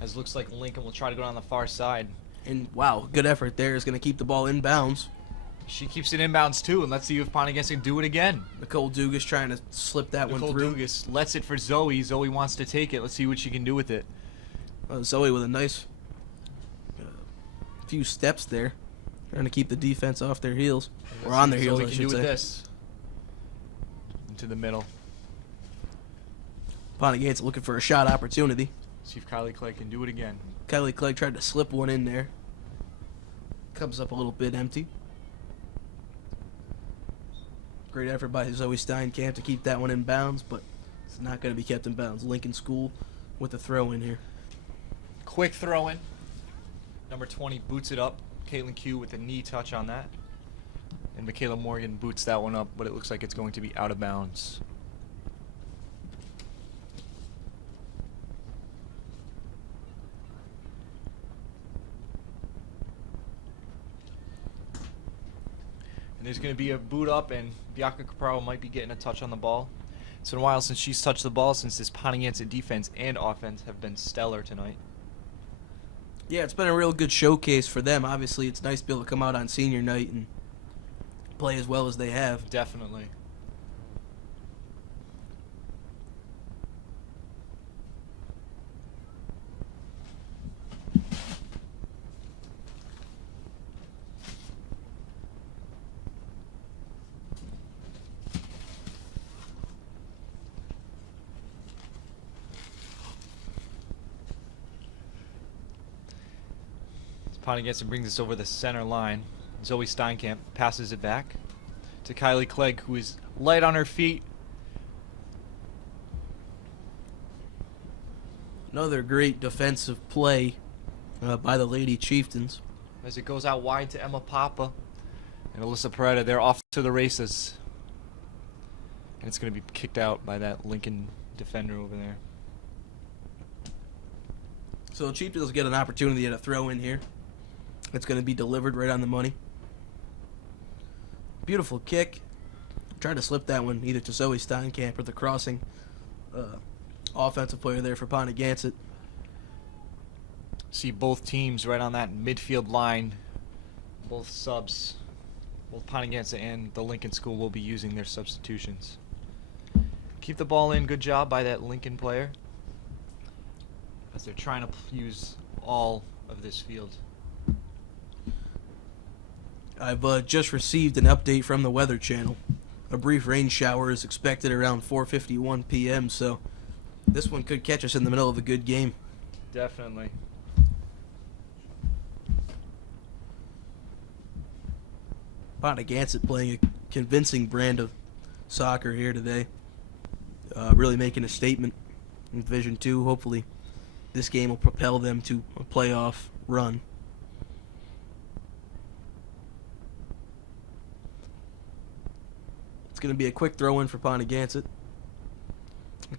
As looks like Lincoln will try to go down the far side. And wow, good effort there. Is going to keep the ball inbounds. She keeps it inbounds too, and let's see if Ponagansett can do it again. Nicole Dugas trying to slip that Nicole one through. Dugas lets it for Zoe. Zoe wants to take it. Let's see what she can do with it. Zoe with a nice few steps there. Trying to keep the defense off their heels. Or on their heels, Zoe I can should do with say. this. Into the middle. Ponagansett looking for a shot opportunity. See if Kylie Clegg can do it again. Kylie Clegg tried to slip one in there. Comes up a little bit empty. Great effort by Zoe Steinkamp to keep that one in bounds, but it's not going to be kept in bounds. Lincoln School with the throw in here. Quick throw in. Number 20 boots it up. Caitlin Q with a knee touch on that. And Michaela Morgan boots that one up, but it looks like it's going to be out of bounds. And there's going to be a boot up, and Bianca Caparo might be getting a touch on the ball. It's been a while since she's touched the ball, since this Ponagansett defense and offense have been stellar tonight. Yeah, it's been a real good showcase for them. Obviously, it's nice to be able to come out on senior night and play as well as they have. Definitely. Ponagansett brings this over the center line. Zoe Steinkamp passes it back to Kylie Clegg, who is light on her feet. Another great defensive play by the Lady Chieftains. As it goes out wide to Emma Papa and Alyssa Peretta. They're off to the races. And it's going to be kicked out by that Lincoln defender over there. So Chieftains will get an opportunity at a throw in here. It's going to be delivered right on the money. Beautiful kick. Tried to slip that one either to Zoe Steinkamp or the crossing offensive player there for Pontigansett. See both teams right on that midfield line. Both subs, both Pontigansett and the Lincoln School will be using their substitutions. Keep the ball in. Good job by that Lincoln player. As they're trying to use all of this field. I've just received an update from the Weather Channel. A brief rain shower is expected around 4:51 p.m., so this one could catch us in the middle of a good game. Definitely. Pontigansett playing a convincing brand of soccer here today. Really making a statement in Division 2. Hopefully this game will propel them to a playoff run. It's going to be a quick throw-in for Pontigansett.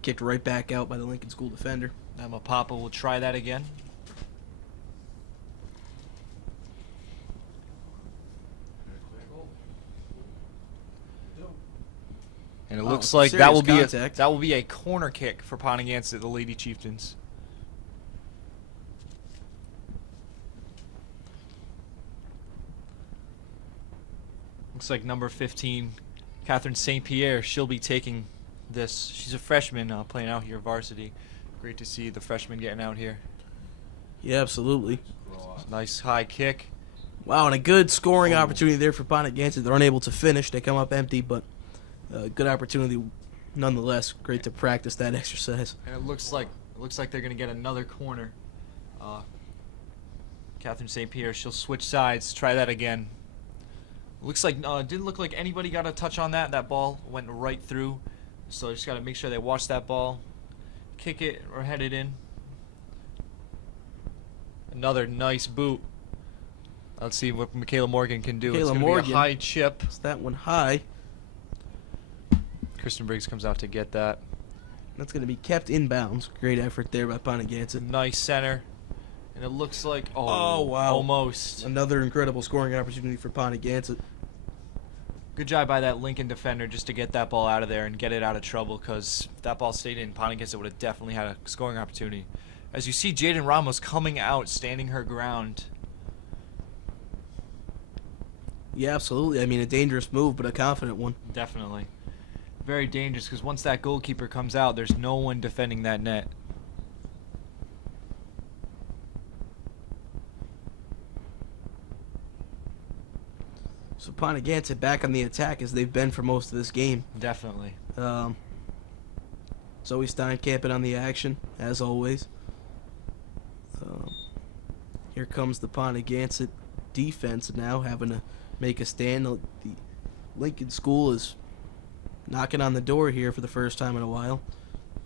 Kicked right back out by the Lincoln School defender. Emma Papa will try that again. And it looks like that will be a corner kick for Pontigansett, the Lady Chieftains. Looks like number 15, Catherine St. Pierre, she'll be taking this. She's a freshman playing out here varsity. Great to see the freshman getting out here. Yeah, absolutely. Nice high kick. Wow, and a good scoring opportunity there for Pontigansett. They're unable to finish. They come up empty, but good opportunity nonetheless. Great to practice that exercise. And it looks like they're gonna get another corner. Catherine St. Pierre, she'll switch sides. Try that again. Looks like didn't look like anybody got a touch on that. That ball went right through. So just gotta make sure they watch that ball, kick it or head it in. Another nice boot. Let's see what Michaela Morgan can do. It's gonna be a high chip. It's that one high. Kristen Briggs comes out to get that. That's going to be kept in bounds. Great effort there by Pontigansett. Nice center. And it looks like, Oh, wow. almost. Another incredible scoring opportunity for Pontigansett. Good job by that Lincoln defender just to get that ball out of there and get it out of trouble, because if that ball stayed in, Pontigansett would have definitely had a scoring opportunity. As you see Jaden Ramos coming out, standing her ground. Yeah, absolutely. I mean, a dangerous move, but a confident one. Definitely. Very dangerous, because once that goalkeeper comes out, there's no one defending that net. So Pontigansett back on the attack as they've been for most of this game. Definitely. Zoe Steinkamp on the action, as always. Here comes the Pontigansett defense now, having to make a stand. The Lincoln School is knocking on the door here for the first time in a while.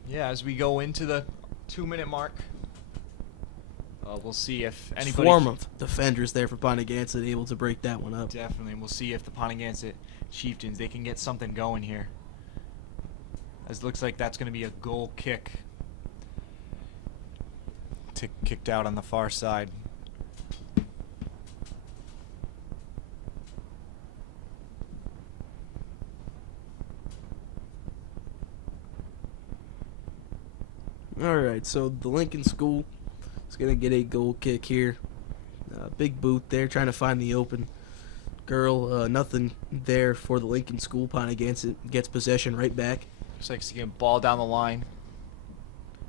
Yeah, as we go into the 2-minute mark, we'll see if anybody... Swarm of defenders there for Pontigansett, able to break that one up. Definitely, and we'll see if the Pontigansett Chieftains, they can get something going here. As it looks like that's going to be a goal kick. Kicked out on the far side. Alright, so the Lincoln School is going to get a goal kick here. Big boot there, trying to find the open girl. Nothing there for the Lincoln School. Pontigansett gets possession right back. Looks like she's getting ball down the line.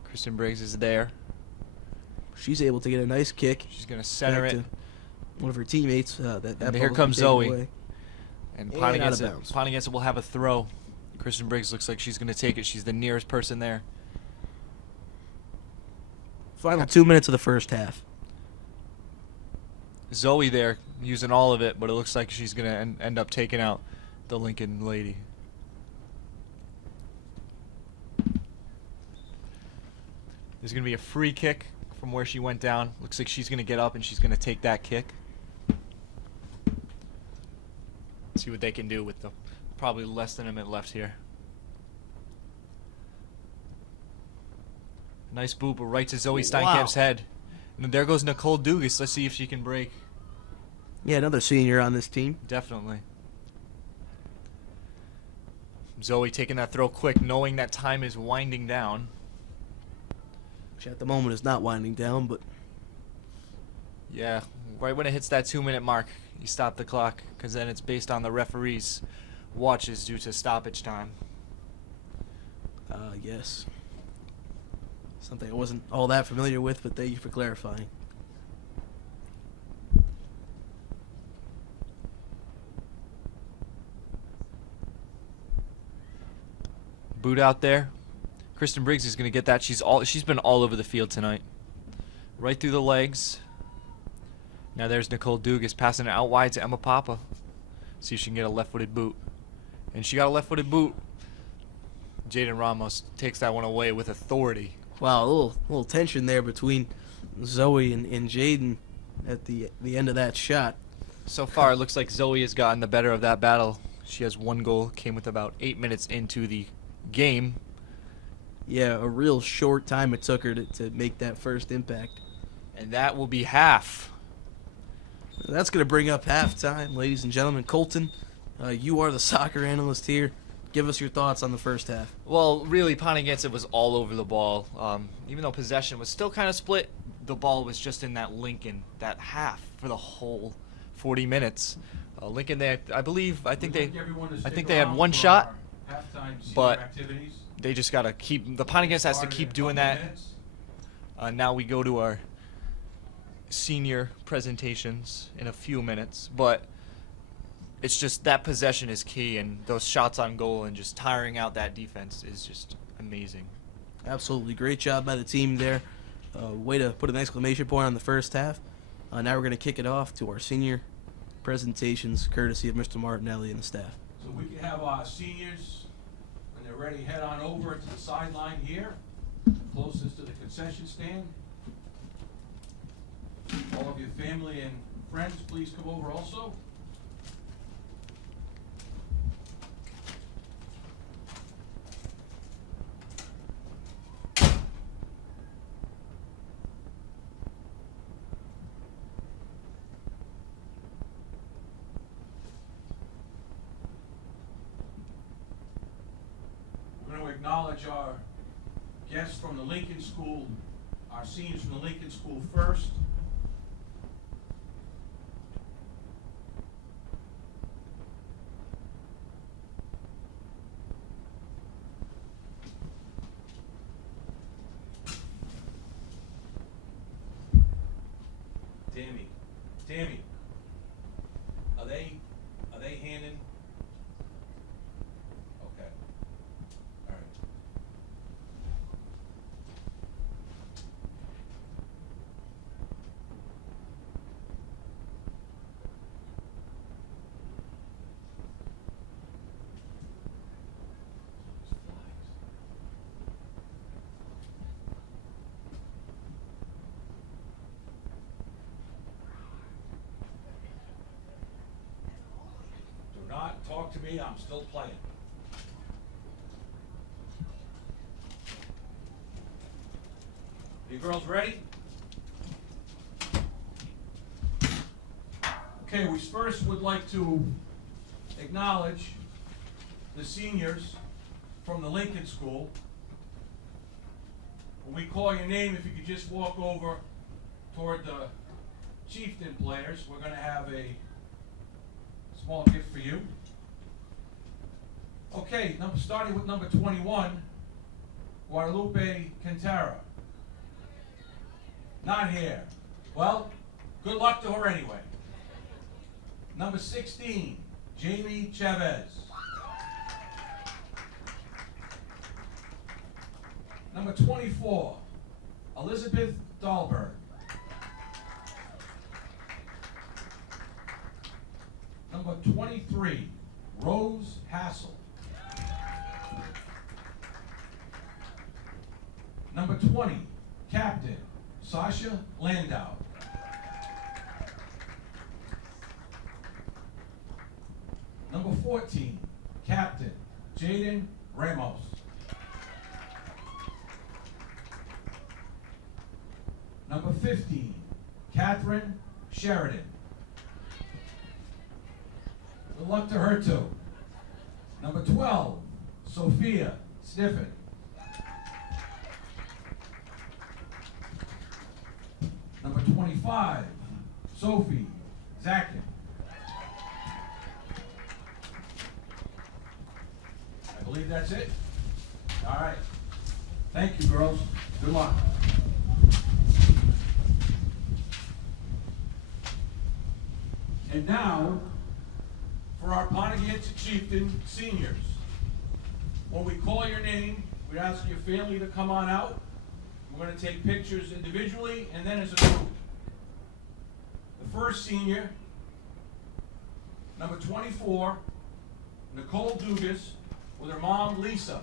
Kristen Briggs is there. She's able to get a nice kick. She's going to center back it. to one of her teammates. And here comes Zoe. Away. And And out of bounds. Pontigansett will have a throw. Kristen Briggs looks like she's going to take it. She's the nearest person there. Final 2 minutes of the first half. Zoe there using all of it, but it looks like she's going to end up taking out the Lincoln lady. There's going to be a free kick from where she went down. Looks like she's going to get up and she's going to take that kick. See what they can do with the probably less than a minute left here. Nice boot, but right to Zoe Steinkamp's head. And there goes Nicole Dugas. Let's see if she can break. Yeah, another senior on this team. Definitely. Zoe taking that throw quick, knowing that time is winding down. Which at the moment is not winding down, but Yeah, right when it hits that 2-minute mark, you stop the clock, because then it's based on the referee's watches due to stoppage time. yes. Something I wasn't all that familiar with, but thank you for clarifying. Boot out there. Kristen Briggs is going to get that. She's been all over the field tonight. Right through the legs. Now there's Nicole Dugas passing it out wide to Emma Papa. See if she can get a left-footed boot. And she got a left-footed boot. Jaden Ramos takes that one away with authority. Wow, a little tension there between Zoe and Jaden at the end of that shot. So far, it looks like Zoe has gotten the better of that battle. She has 1 goal, came with about 8 minutes into the game. Yeah, a real short time it took her to make that first impact. And that will be half. That's going to bring up halftime, ladies and gentlemen. Colton, you are the soccer analyst here. Give us your thoughts on the first half. Well, really, Pontiac was all over the ball. Even though possession was still kind of split, the ball was just in that Lincoln, that half for the whole 40 minutes. Lincoln, I think they had one shot, but they just got to keep, the Pontiac has to keep doing that. Now we go to our senior presentations in a few minutes, but it's just that possession is key, and those shots on goal and just tiring out that defense is just amazing. Absolutely. Great job by the team there. Way to put an exclamation point on the first half. Now we're going to kick it off to our senior presentations, courtesy of Mr. Martinelli and the staff. So we can have our seniors, when they're ready, head on over to the sideline here, closest to the concession stand. All of your family and friends, please come over also. We're going to acknowledge our guests from the Lincoln School, our seniors from the Lincoln School first. Tammy, are they handing? Okay. All right. Do not talk to me, I'm still playing. You girls ready? Okay, we first would like to acknowledge the seniors from the Lincoln School. When we call your name, if you could just walk over toward the Chieftain players, we're going to have a small gift for you. Okay, starting with number 21, Guadalupe Quintero. Not here. Well, good luck to her anyway. Number 16, Jamie Chavez. Number 24, Elizabeth Dahlberg. Number 23, Rose Hassel. Number 20, Captain Sasha Landau. Number 14, Captain Jaden Ramos. Number 15, Catherine Sheridan. Good luck to her too. Number 12, Sophia Sniffen. Number 25, Sophie Zakin. I believe that's it. All right. Thank you, girls. Good luck. And now, for our Pontiac Chieftain seniors. When we call your name, we ask your family to come on out. We're going to take pictures individually and then as a group. The first senior, number 24, Nicole Dugas, with her mom, Lisa.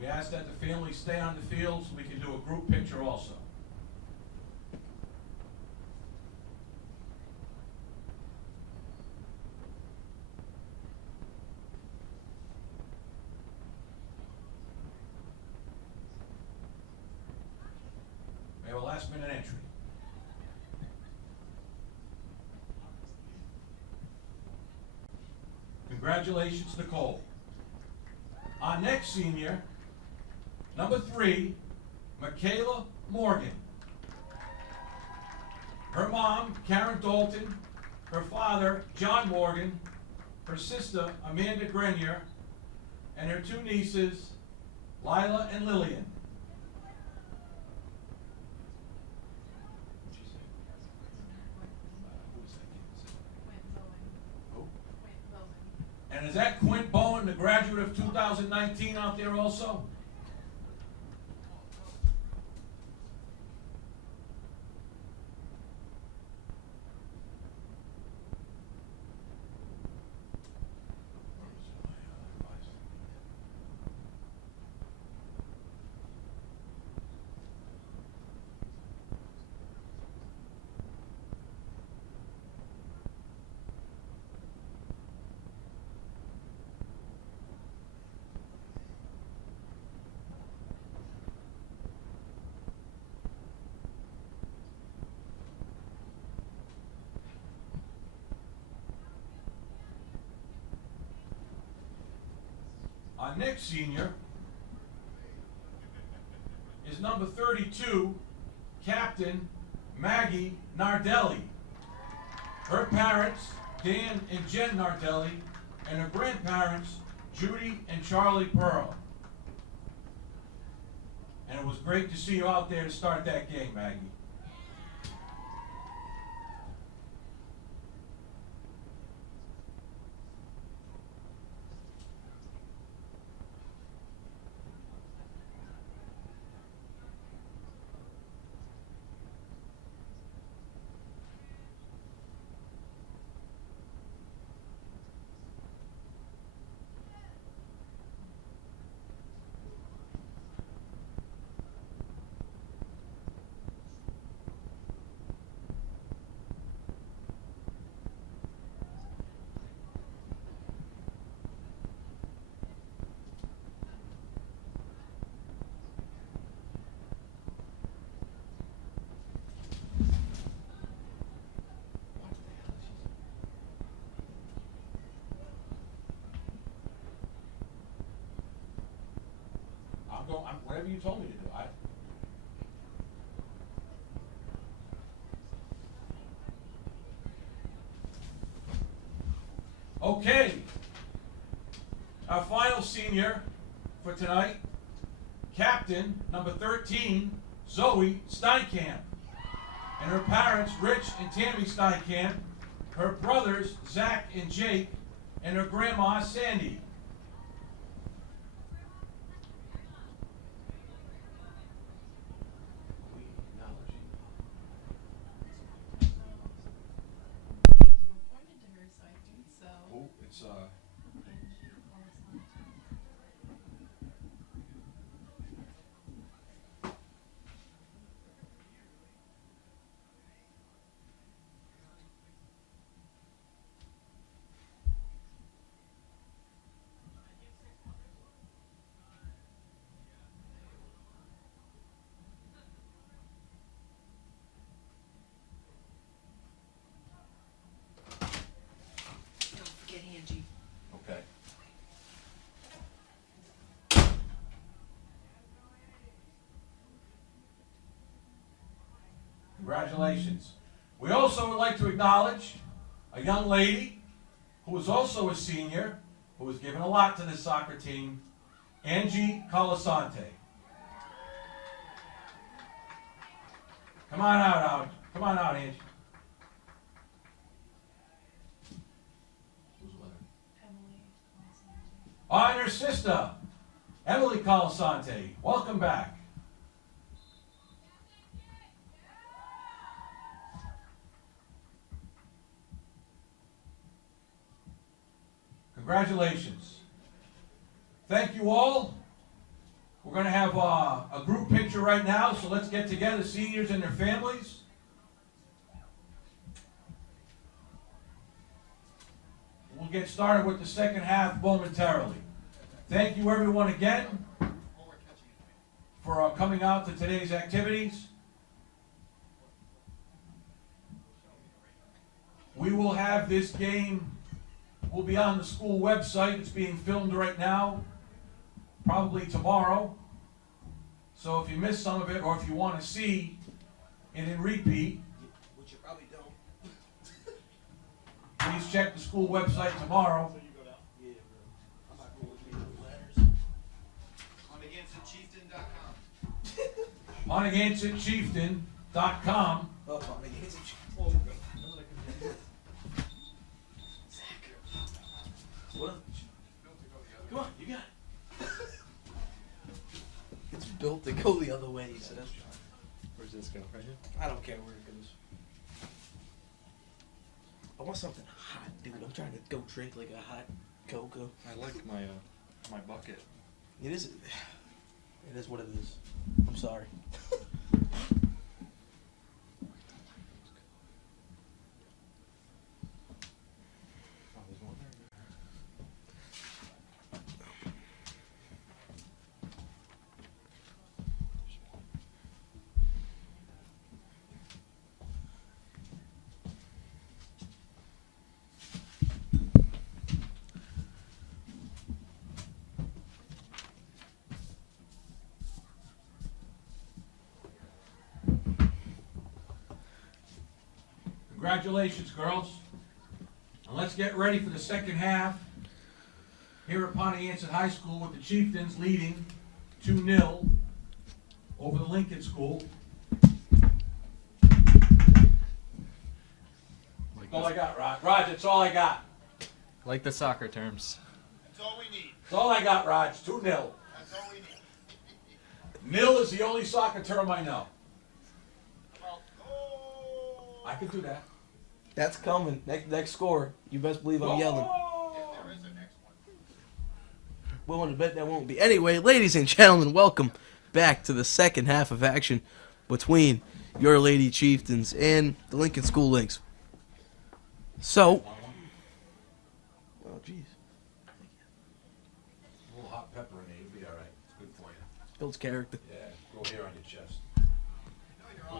We ask that the family stay on the field so we can do a group picture also. We have a last minute entry. Congratulations, Nicole. Our next senior, number 3, Michaela Morgan. Her mom, Karen Dalton, her father, John Morgan, her sister, Amanda Grenier, and her 2 nieces, Lila and Lillian. And is that Quint Bowen, the graduate of 2019 out there also? Our next senior is number 32, Captain Maggie Nardelli. Her parents, Dan and Jen Nardelli, and her grandparents, Judy and Charlie Pearl. And it was great to see you out there to start that game, Maggie. Whatever you told me to do. Okay. Our final senior for tonight, Captain number 13, Zoe Steinkamp. And her parents, Rich and Tammy Steinkamp, her brothers, Zach and Jake, and her grandma, Sandy. Congratulations. We also would like to acknowledge a young lady who is also a senior, who has given a lot to this soccer team, Angie Colasante. Come on out. Come on out, Angie. Who's with her? And her sister, Emily Colasante. Welcome back. Congratulations. Thank you all. We're going to have a group picture right now, so let's get together, seniors and their families. We'll get started with the second half momentarily. Thank you everyone again for coming out to today's activities. We will have this game, will be on the school website. It's being filmed right now, probably tomorrow. So if you missed some of it, or if you want to see it in repeat, Which you probably don't. please check the school website tomorrow. OnAgainstItChieftain.com. OnAgainstItChieftain.com. Oh, come on, you got it. It's built to go the other way, he says. Where's this go? Right here? I don't care where it goes. I want something hot, dude. I'm trying to go drink like a hot cocoa. I like my bucket. It is what it is. I'm sorry. Congratulations, girls. And let's get ready for the second half here at Pontiac High School with the Chieftains leading 2-0 over the Lincoln School. That's all I got, Rod. Rod, that's all I got. Like the soccer terms. That's all we need. That's all I got, Rod. It's 2-0. That's all we need. Nil is the only soccer term I know. About goal. I can do that. That's coming. Next score. You best believe I'm yelling. If there is a next one. Willing to bet that won't be. Anyway, ladies and gentlemen, welcome back to the second half of action between your Lady Chieftains and the Lincoln School Lynx. So, oh jeez, A little hot pepper in it. You'll be all right. It's good for you. builds character. Yeah, go here on your chest.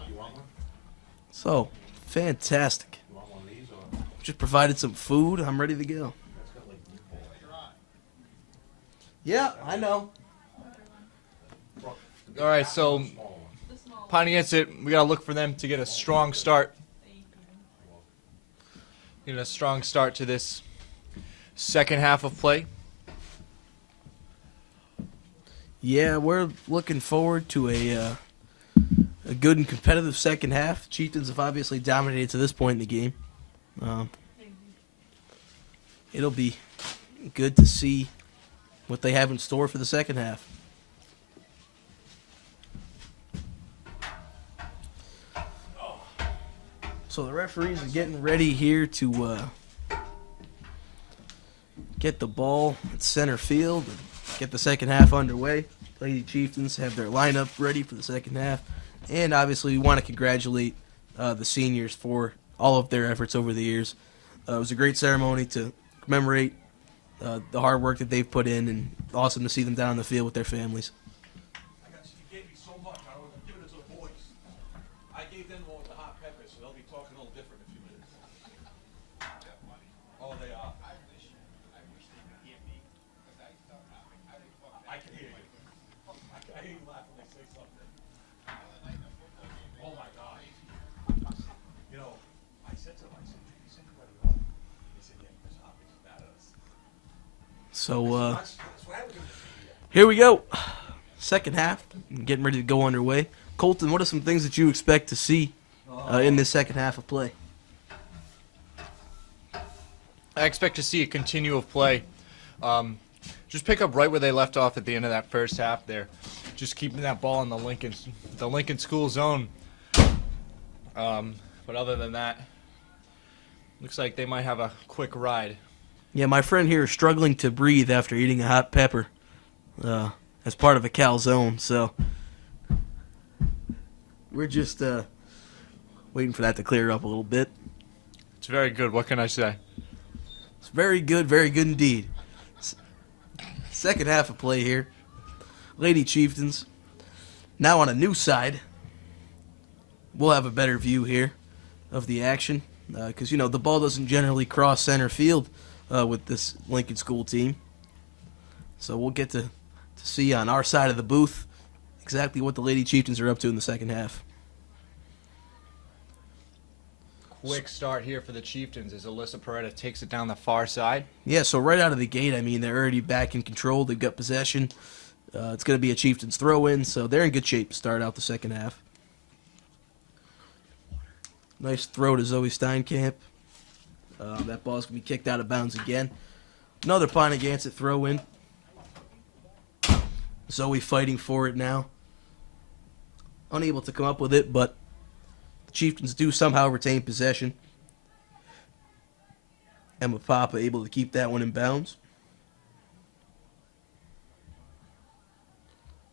You want one? So, fantastic. You want one of these or Just provided some food. I'm ready to go. that's got like meatballs. Yeah, I know. All right, so Small one. Pontiac, we gotta look for them to get a strong start. Get a strong start to this second half of play. Yeah, we're looking forward to a good and competitive second half. Chieftains have obviously dominated to this point in the game. It'll be good to see what they have in store for the second half. So the referees are getting ready here to get the ball at center field and get the second half underway. Lady Chieftains have their lineup ready for the second half. And obviously we want to congratulate the seniors for all of their efforts over the years. It was a great ceremony to commemorate the hard work that they've put in, and awesome to see them down on the field with their families. You gave me so much. I was giving it to the boys. I gave them all the hot pepper, so they'll be talking a little different in a few minutes. Oh, they are. I wish they could hear me. Because I start laughing. I didn't fuck that. I can hear you. I hear you laugh when they say something. The other night in the football game, Oh my God. So here we go. Second half, getting ready to go underway. Colton, what are some things that you expect to see in this second half of play? I expect to see a continue of play. Just pick up right where they left off at the end of that first half there. Just keeping that ball in the Lincoln School zone. But other than that, looks like they might have a quick ride. Yeah, my friend here is struggling to breathe after eating a hot pepper as part of a calzone, so we're just waiting for that to clear up a little bit. It's very good. What can I say? It's very good indeed. Second half of play here. Lady Chieftains now on a new side. We'll have a better view here of the action because, you know, the ball doesn't generally cross center field with this Lincoln School team. So we'll get to see on our side of the booth exactly what the Lady Chieftains are up to in the second half. Quick start here for the Chieftains as Alyssa Peretta takes it down the far side. Yeah, so right out of the gate, I mean, they're already back in control. They've got possession. It's going to be a Chieftains throw-in, so they're in good shape to start out the second half. Nice throw to Zoe Steinkamp. That ball's going to be kicked out of bounds again. Another Pontiac throw-in. Zoe fighting for it now. Unable to come up with it, but the Chieftains do somehow retain possession. Emma Papa able to keep that one in bounds.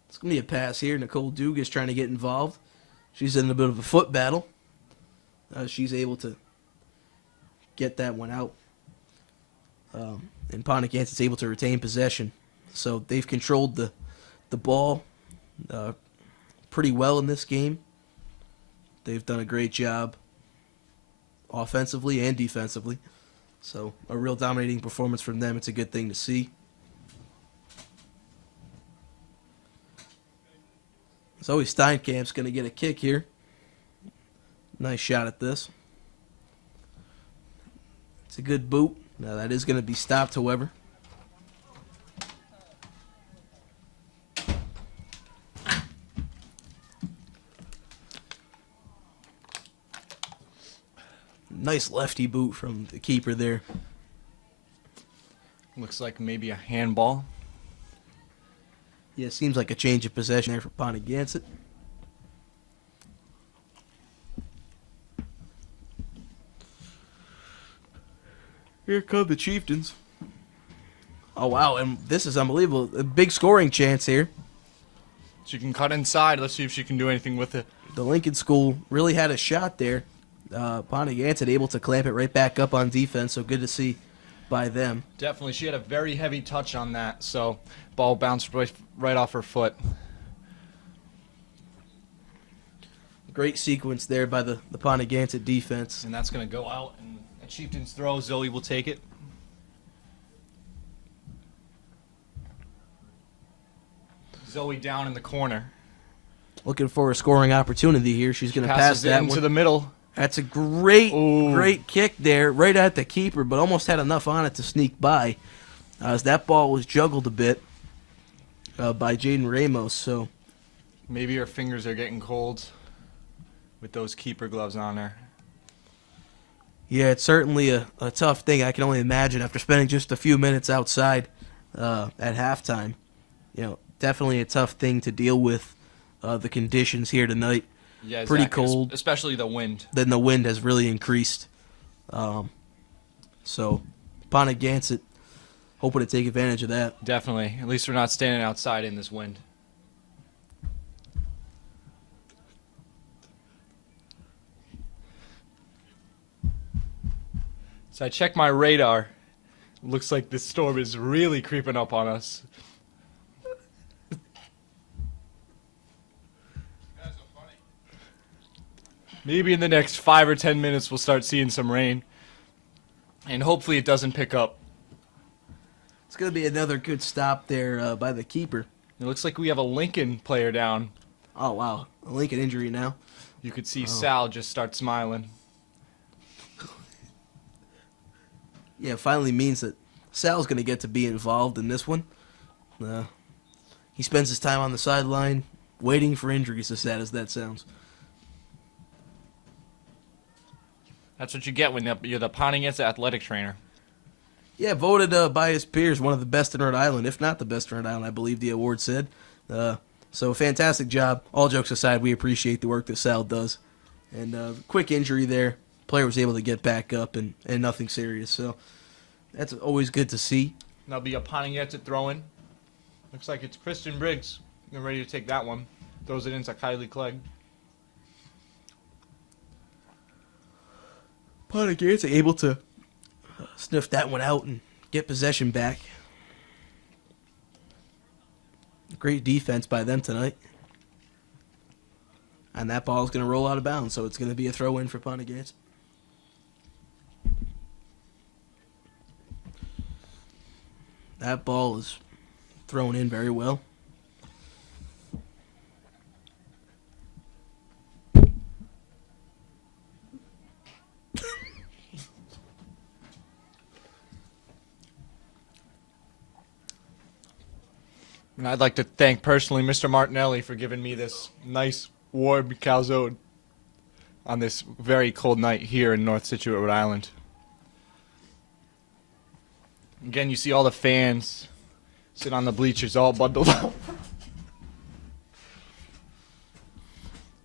It's going to be a pass here. Nicole Dugas trying to get involved. She's in a bit of a foot battle. She's able to get that one out. And Pontiac is able to retain possession. So they've controlled the ball pretty well in this game. They've done a great job offensively and defensively. So a real dominating performance from them. It's a good thing to see. Zoe Steinkamp's going to get a kick here. Nice shot at this. It's a good boot. Now that is going to be stopped, however. Nice lefty boot from the keeper there. Looks like maybe a handball. Yeah, seems like a change of possession there for Pontiac. Here come the Chieftains. Oh, wow, and this is unbelievable. A big scoring chance here. She can cut inside. Let's see if she can do anything with it. The Lincoln School really had a shot there. Pontiac able to clamp it right back up on defense, so good to see by them. Definitely. She had a very heavy touch on that, so ball bounced right off her foot. Great sequence there by the Pontiac defense. And that's going to go out, and a Chieftains throw. Zoe will take it. Zoe down in the corner. Looking for a scoring opportunity here. She's going to pass Passes it that into one. the middle. That's a great Ooh. kick there, right at the keeper, but almost had enough on it to sneak by. As that ball was juggled a bit by Jaden Ramos. So Maybe her fingers are getting cold with those keeper gloves on her. yeah, it's certainly a tough thing. I can only imagine after spending just a few minutes outside at halftime. You know, definitely a tough thing to deal with. The conditions here tonight. Yeah, Pretty Zach, cold. especially the wind. Then the wind has really increased. So Pontiac hoping to take advantage of that. Definitely. At least we're not standing outside in this wind. So I checked my radar. Looks like this storm is really creeping up on us. Maybe in the next 5 or 10 minutes we'll start seeing some rain. And hopefully it doesn't pick up. It's going to be another good stop there by the keeper. It looks like we have a Lincoln player down. Oh, wow. A Lincoln injury now. You could see Sal just start smiling. Yeah, it finally means that Sal's going to get to be involved in this one. He spends his time on the sideline waiting for injuries, as sad as that sounds. That's what you get when you're the Pontiac athletic trainer. Yeah, voted by his peers one of the best in Rhode Island, if not the best in Rhode Island, I believe the award said. So fantastic job. All jokes aside, we appreciate the work that Sal does. And quick injury there. Player was able to get back up and nothing serious. So that's always good to see. There'll be a Pontiac to throw in. Looks like it's Christian Briggs. They're ready to take that one. Throws it into Kylie Clegg. Pontiac's able to sniff that one out and get possession back. Great defense by them tonight. And that ball is going to roll out of bounds, so it's going to be a throw-in for Pontiac. That ball is thrown in very well. And I'd like to thank personally Mr. Martinelli for giving me this nice warm calzone on this very cold night here in North Situate, Rhode Island. Again, you see all the fans sit on the bleachers all bundled up.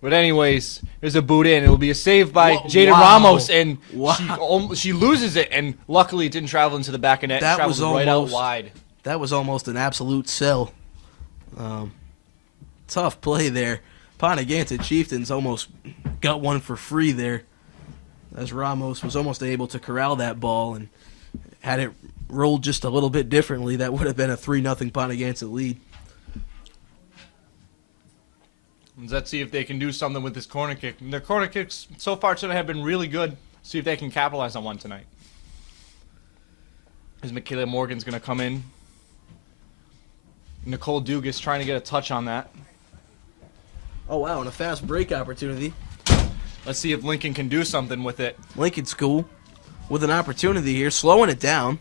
But anyways, there's a boot in. It will be a save by Jada wow. Ramos, and Wow. she loses it, and luckily it didn't travel into the back of net. That It was traveled right out almost- wide. That was almost an absolute sell. Tough play there. Pontiac Chieftains almost got one for free there, as Ramos was almost able to corral that ball, and had it rolled just a little bit differently, that would have been a 3-0 Pontiac lead. Let's see if they can do something with this corner kick. Their corner kicks so far tonight have been really good. See if they can capitalize on one tonight. As Michaela Morgan's going to come in. Nicole Dugas trying to get a touch on that. Oh, wow, and a fast break opportunity. Let's see if Lincoln can do something with it. Lincoln School with an opportunity here, slowing it down.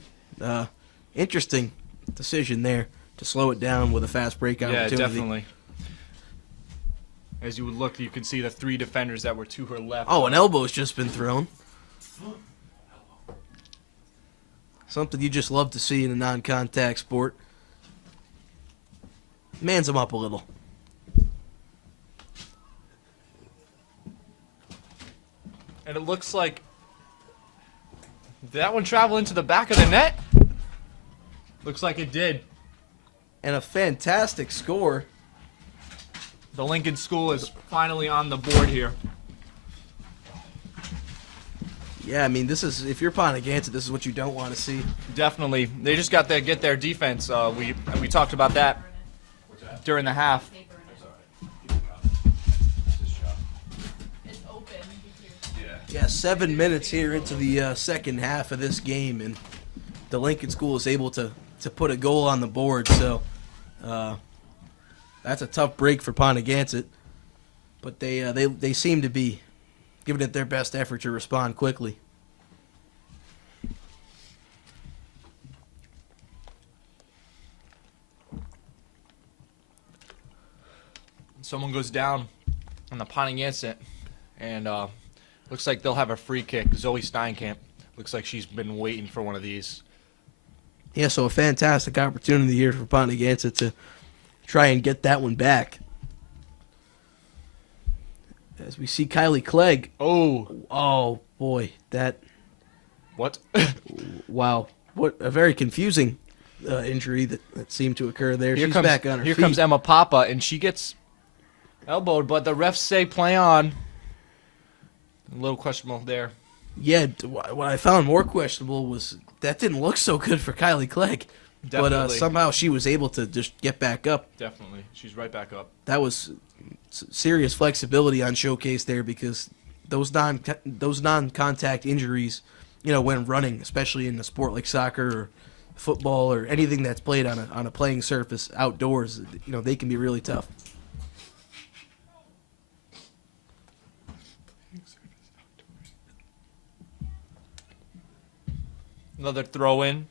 Interesting decision there to slow it down with a fast break opportunity. Yeah, definitely. As you would look, you could see the 3 defenders that were to her left. Oh, an elbow's just been thrown. Something you just love to see in a non-contact sport. Mans him up a little. And it looks like did that one travel into the back of the net? Looks like it did. And a fantastic score. The Lincoln School is finally on the board here. Yeah, I mean, this is, if you're Pontiac, this is what you don't want to see. Definitely. They just got to get their defense. We talked about that during the half. Yeah, 7 minutes here into the second half of this game, and the Lincoln School is able to put a goal on the board. So that's a tough break for Pontiac, but they seem to be giving it their best effort to respond quickly. Someone goes down on the Pontiac, and looks like they'll have a free kick. Zoe Steinkamp looks like she's been waiting for one of these. Yeah, so a fantastic opportunity here for Pontiac to try and get that one back. As we see Kylie Clegg. Oh boy, that, What? wow. What a very confusing injury that seemed to occur there. She's comes, back on her here feet. comes Emma Papa, and she gets elbowed, but the refs say play on. A little questionable there. Yeah, what I found more questionable was that didn't look so good for Kylie Clegg. But Definitely. somehow she was able to just get back up. Definitely. She's right back up. That was serious flexibility on Showcase there, because those non-contact injuries, when running, especially in a sport like soccer or football or anything that's played on a playing surface outdoors, they can be really tough. Another throw in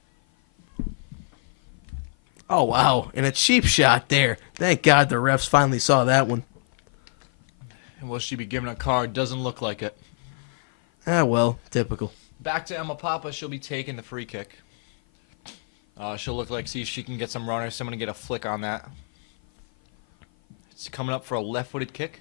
Oh, wow. And a cheap shot there. Thank God the refs finally saw that one. And will she be given a card? Doesn't look like it. Ah, well, typical. Back to Emma Papa. She'll be taking the free kick. She'll look like, see if she can get some runners. Someone to get a flick on that. It's coming up for a left-footed kick.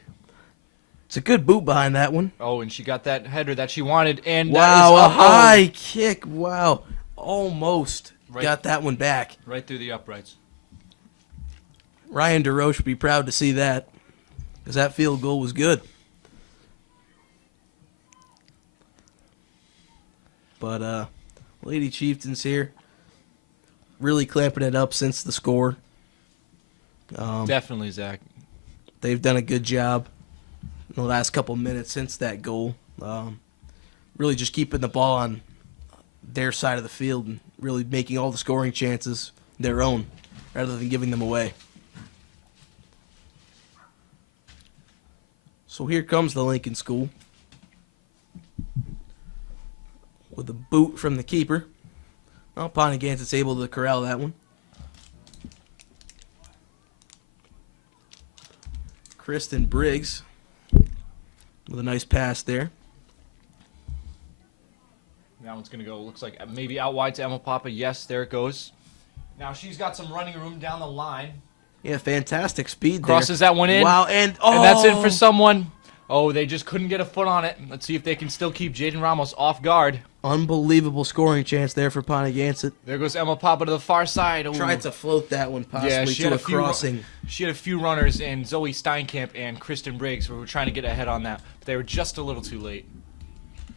It's a good boot behind that one. Oh, and she got that header that she wanted. And Wow, that a is high kick. Wow. Almost Right. got that one back. right through the uprights. Ryan DeRoche would be proud to see that, because that field goal was good. But Lady Chieftains here, really clamping it up since the score. Definitely, Zach. They've done a good job in the last couple minutes since that goal. Really just keeping the ball on their side of the field and really making all the scoring chances their own rather than giving them away. So here comes the Lincoln School with a boot from the keeper. Well, Pontigancett's able to corral that one. Kristen Briggs with a nice pass there. That one's going to go, looks like maybe out wide to Emma Papa. Yes, there it goes. Now she's got some running room down the line. Yeah, fantastic speed there. Crosses that one in. Wow, and that's in for someone. Oh, they just couldn't get a foot on it. Let's see if they can still keep Jaden Ramos off guard. Unbelievable scoring chance there for Pontigansett. There goes Emma Papa to the far side. Ooh. Tried to float that one possibly she to had a a few crossing. She had a few runners, and Zoe Steinkamp and Kristen Briggs were trying to get ahead on that. But they were just a little too late.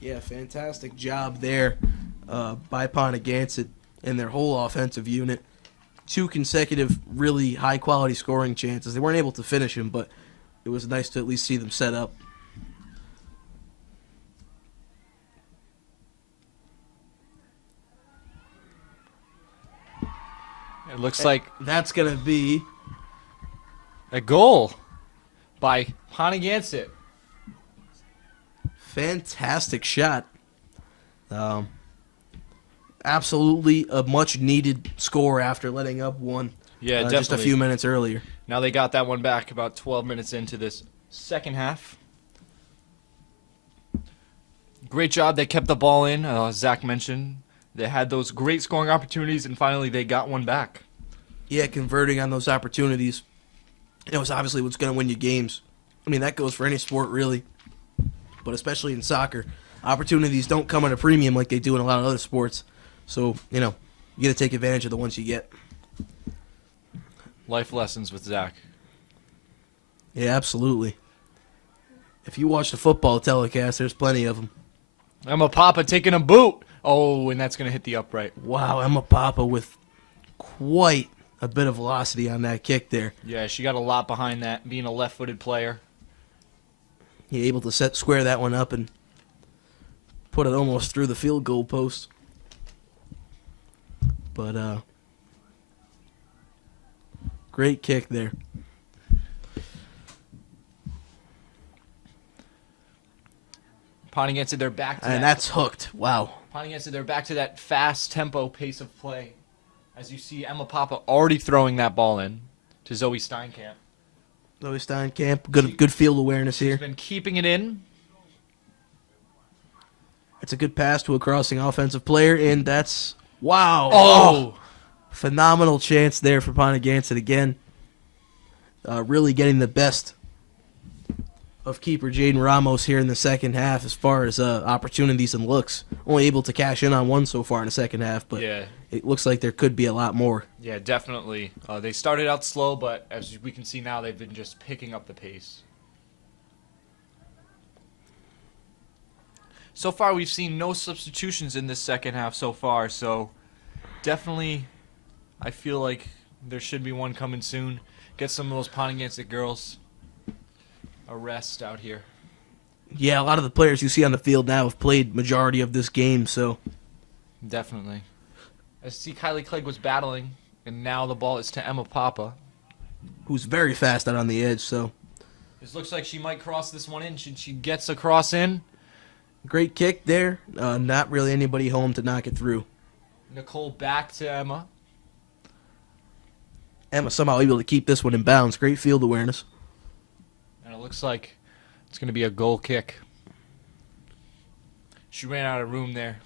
Yeah, fantastic job there by Pontigansett and their whole offensive unit. 2 consecutive really high-quality scoring chances. They weren't able to finish them, but it was nice to at least see them set up. It looks like That's going to be a goal by Pontigansett. fantastic shot. Absolutely a much-needed score after letting up one Yeah, just a definitely. few minutes earlier. Now they got that one back about 12 minutes into this second half. Great job. They kept the ball in. Zach mentioned they had those great scoring opportunities, and finally they got one back. Yeah, converting on those opportunities. It was obviously what's going to win you games. I mean, that goes for any sport, really. But especially in soccer, opportunities don't come at a premium like they do in a lot of other sports. So, you got to take advantage of the ones you get. Life lessons with Zach. Yeah, absolutely. If you watch the football telecast, there's plenty of them. Emma Papa taking a boot. Oh, and that's going to hit the upright. Wow, Emma Papa with quite a bit of velocity on that kick there. Yeah, she got a lot behind that, being a left-footed player. He able to square that one up and put it almost through the field goal post. But great kick there. Pontigansett, they're back to And that's hooked. Wow. Pontigansett, they're back to that fast tempo pace of play. As you see, Emma Papa already throwing that ball in to Zoe Steinkamp. Zoe Steinkamp, good field awareness She's here. been keeping it in. It's a good pass to a crossing offensive player, and that's wow. Oh! Phenomenal chance there for Pontigansett again. Really getting the best of keeper Jaden Ramos here in the second half as far as opportunities and looks. Only able to cash in on one so far in the second half, but Yeah. it looks like there could be a lot more. Yeah, definitely. They started out slow, but as we can see now, they've been just picking up the pace. So far, we've seen no substitutions in this second half so far, so definitely I feel like there should be one coming soon. Get some of those Pontigansett girls a rest out here. Yeah, a lot of the players you see on the field now have played majority of this game, so Definitely. I see Kylie Clegg was battling, and now the ball is to Emma Papa. who's very fast out on the edge, so This looks like she might cross this one in. She gets a cross in. great kick there. Not really anybody home to knock it through. Nicole back to Emma. Emma somehow able to keep this one in bounds. Great field awareness. And it looks like it's going to be a goal kick. She ran out of room there.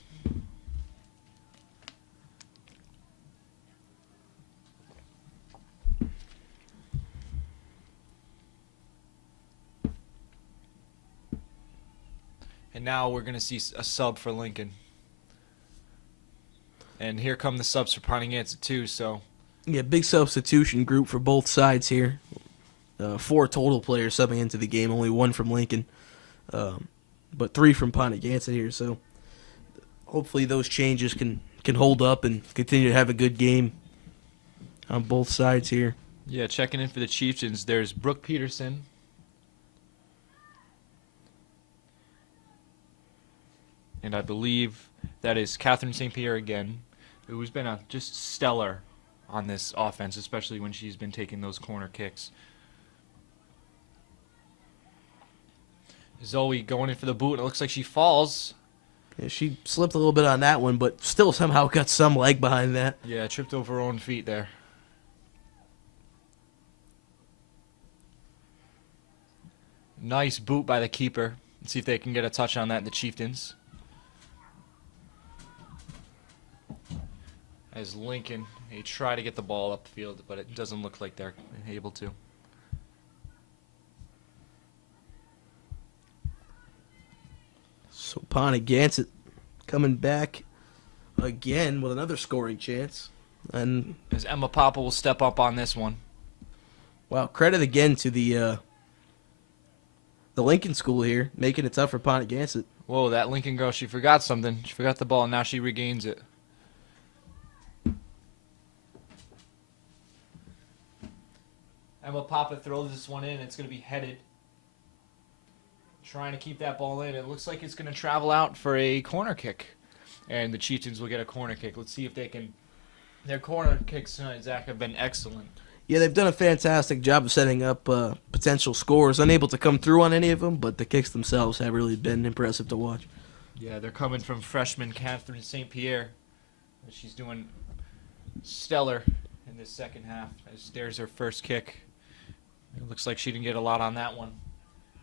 And now we're going to see a sub for Lincoln. And here come the subs for Pontiac too, so Yeah, big substitution group for both sides here. 4 total players subbing into the game, only 1 from Lincoln, but 3 from Pontiac here. So hopefully those changes can hold up and continue to have a good game on both sides here. yeah, checking in for the Chieftains. There's Brooke Peterson. And I believe that is Catherine St. Pierre again, who's been just stellar on this offense, especially when she's been taking those corner kicks. Zoe going in for the boot, and it looks like she falls. Yeah, she slipped a little bit on that one, but still somehow got some leg behind that. Yeah, tripped over her own feet there. Nice boot by the keeper. Let's see if they can get a touch on that, the Chieftains. As Lincoln, they try to get the ball up the field, but it doesn't look like they're able to. So Pontiac coming back again with another scoring chance. And As Emma Papa will step up on this one. wow, credit again to the Lincoln school here, making it tough for Pontiac. Whoa, that Lincoln girl, she forgot something. She forgot the ball, and now she regains it. Emma Papa throws this one in. It's going to be headed. Trying to keep that ball in. It looks like it's going to travel out for a corner kick. And the Chieftains will get a corner kick. Let's see if they can. Their corner kicks tonight, Zach, have been excellent. Yeah, they've done a fantastic job of setting up potential scores. Unable to come through on any of them, but the kicks themselves have really been impressive to watch. Yeah, they're coming from freshman Catherine St. Pierre. She's doing stellar in this second half. As there's her first kick. It looks like she didn't get a lot on that one.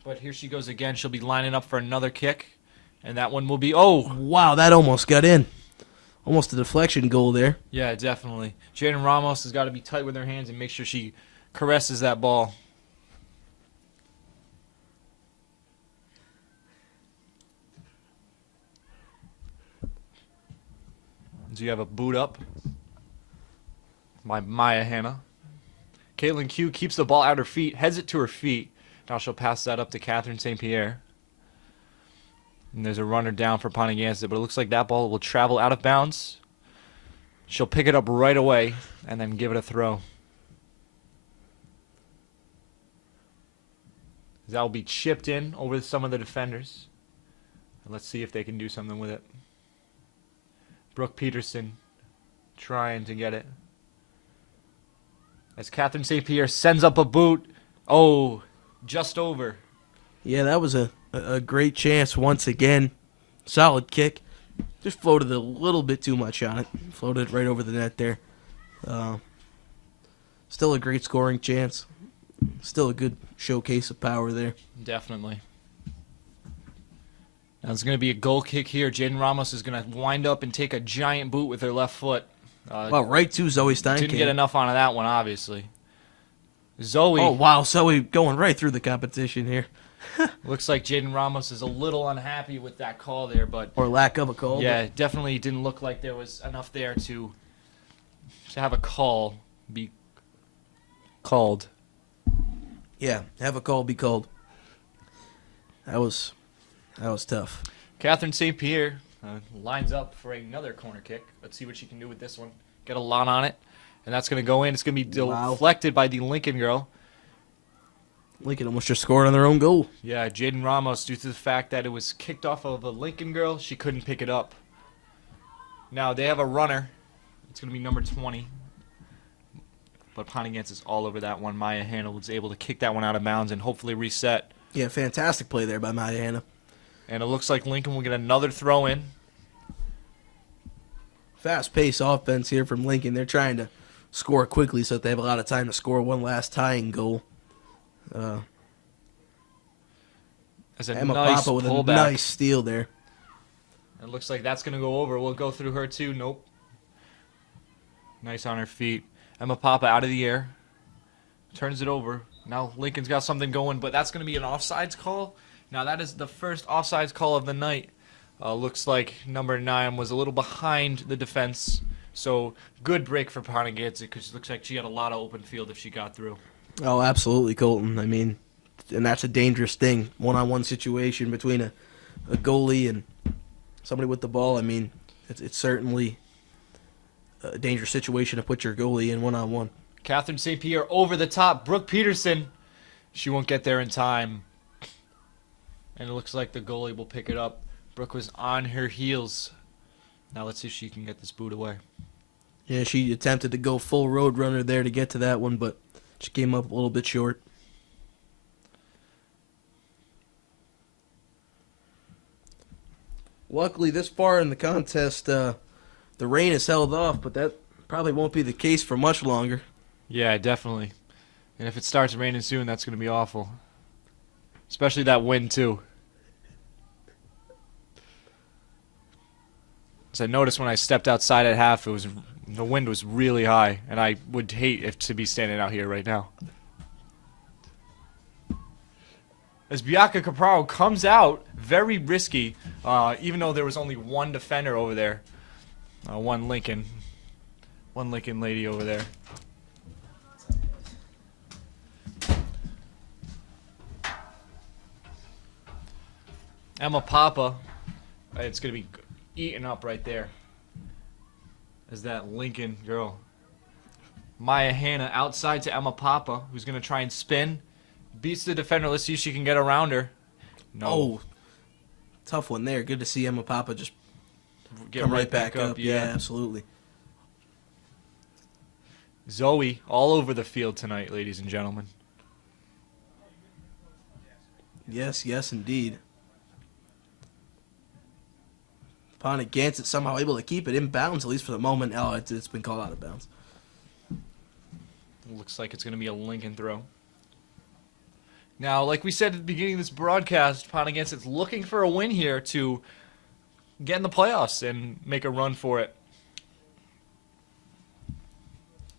But here she goes again. She'll be lining up for another kick. And that one will be, oh! Wow, that almost got in. Almost a deflection goal there. Yeah, definitely. Jaden Ramos has got to be tight with her hands and make sure she caresses that ball. So you have a boot up by Maya Hanna. Caitlin Q keeps the ball at her feet, heads it to her feet. Now she'll pass that up to Catherine St. Pierre. And there's a runner down for Pontiac, but it looks like that ball will travel out of bounds. She'll pick it up right away and then give it a throw. That will be chipped in over some of the defenders. And let's see if they can do something with it. Brooke Peterson trying to get it. As Catherine St. Pierre sends up a boot. Oh, just over. Yeah, that was a great chance once again. Solid kick. Just floated a little bit too much on it. Floated right over the net there. Still a great scoring chance. Still a good showcase of power there. Definitely. Now it's going to be a goal kick here. Jaden Ramos is going to wind up and take a giant boot with her left foot. Wow, right to Zoe Steinkamp. Didn't get enough on that one, obviously. Zoe. Oh, wow, Zoe going right through the competition here. Looks like Jaden Ramos is a little unhappy with that call there, but Or lack of a call. yeah, it definitely didn't look like there was enough there to have a call be called. Yeah, have a call be called. That was tough. Catherine St. Pierre lines up for another corner kick. Let's see what she can do with this one. Get a lot on it, and that's going to go in. It's going to be Wow. deflected by the Lincoln girl. Lincoln almost just scored on their own goal. Yeah, Jaden Ramos, due to the fact that it was kicked off of a Lincoln girl, she couldn't pick it up. Now, they have a runner. It's going to be number 20. But Pontiac is all over that one. Maya Hanna was able to kick that one out of bounds and hopefully reset. Yeah, fantastic play there by Maya Hanna. And it looks like Lincoln will get another throw in. Fast-paced offense here from Lincoln. They're trying to score quickly so that they have a lot of time to score one last tying goal. As a Emma nice Papa with a pullback. nice steal there. It looks like that's going to go over. We'll go through her too. Nope. Nice on her feet. Emma Papa out of the air. Turns it over. Now Lincoln's got something going, but that's going to be an offsides call. Now that is the first offsides call of the night. Looks like number 9 was a little behind the defense. So good break for Pontiac because it looks like she had a lot of open field if she got through. Oh, absolutely, Colton. I mean, and that's a dangerous thing. One-on-one situation between a goalie and somebody with the ball. I mean, it's certainly a dangerous situation to put your goalie in one-on-one. Catherine St. Pierre over the top. Brooke Peterson. She won't get there in time. And it looks like the goalie will pick it up. Brooke was on her heels. Now let's see if she can get this boot away. Yeah, she attempted to go full road runner there to get to that one, but she came up a little bit short. Luckily, this far in the contest, the rain is held off, but that probably won't be the case for much longer. Yeah, definitely. And if it starts raining soon, that's going to be awful. Especially that wind, too. As I noticed when I stepped outside at half, the wind was really high, and I would hate to be standing out here right now. As Bianca Capraro comes out, very risky, even though there was only one defender over there. One Lincoln lady over there. Emma Papa, it's going to be eaten up right there. As that Lincoln girl. Maya Hanna outside to Emma Papa, who's going to try and spin. Beats the defender. Let's see if she can get around her. No. Oh, tough one there. Good to see Emma Papa just Get come right back up. Yeah. Yeah, absolutely. Zoe all over the field tonight, ladies and gentlemen. Yes, indeed. Pontiac Gansett somehow able to keep it in bounds, at least for the moment. Oh, it's been called out of bounds. Looks like it's going to be a Lincoln throw. Now, like we said at the beginning of this broadcast, Pontiac is looking for a win here to get in the playoffs and make a run for it.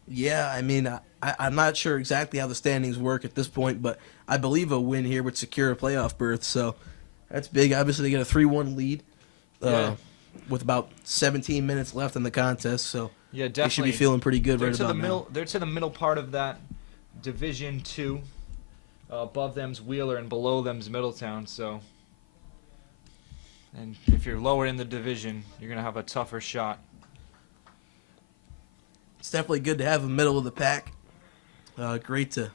Yeah, I mean, I'm not sure exactly how the standings work at this point, but I believe a win here would secure a playoff berth, so that's big. Obviously, they get a 3-1 lead with about 17 minutes left in the contest, so Yeah, they should be definitely. feeling pretty good right about now. They're to the middle part of that Division 2. Above them's Wheeler and below them's Middletown. So, and if you're lower in the division, you're gonna have a tougher shot. It's definitely good to have a middle of the pack. Great to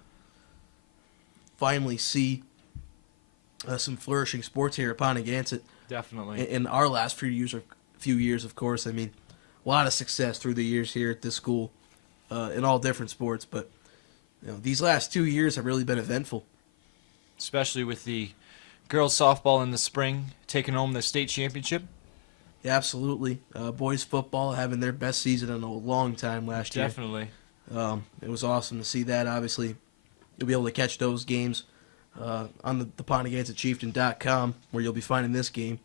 finally see some flourishing sports here at Pontiac. Definitely. In our last few years, of course. I mean, a lot of success through the years here at this school in all different sports, but these last 2 years have really been eventful. Especially with the girls softball in the spring taking home the state championship. Yeah, absolutely. Boys football having their best season in a long time last year. Definitely. It was awesome to see that. Obviously, you'll be able to catch those games on the PontiacChieftain.com, where you'll be finding this game.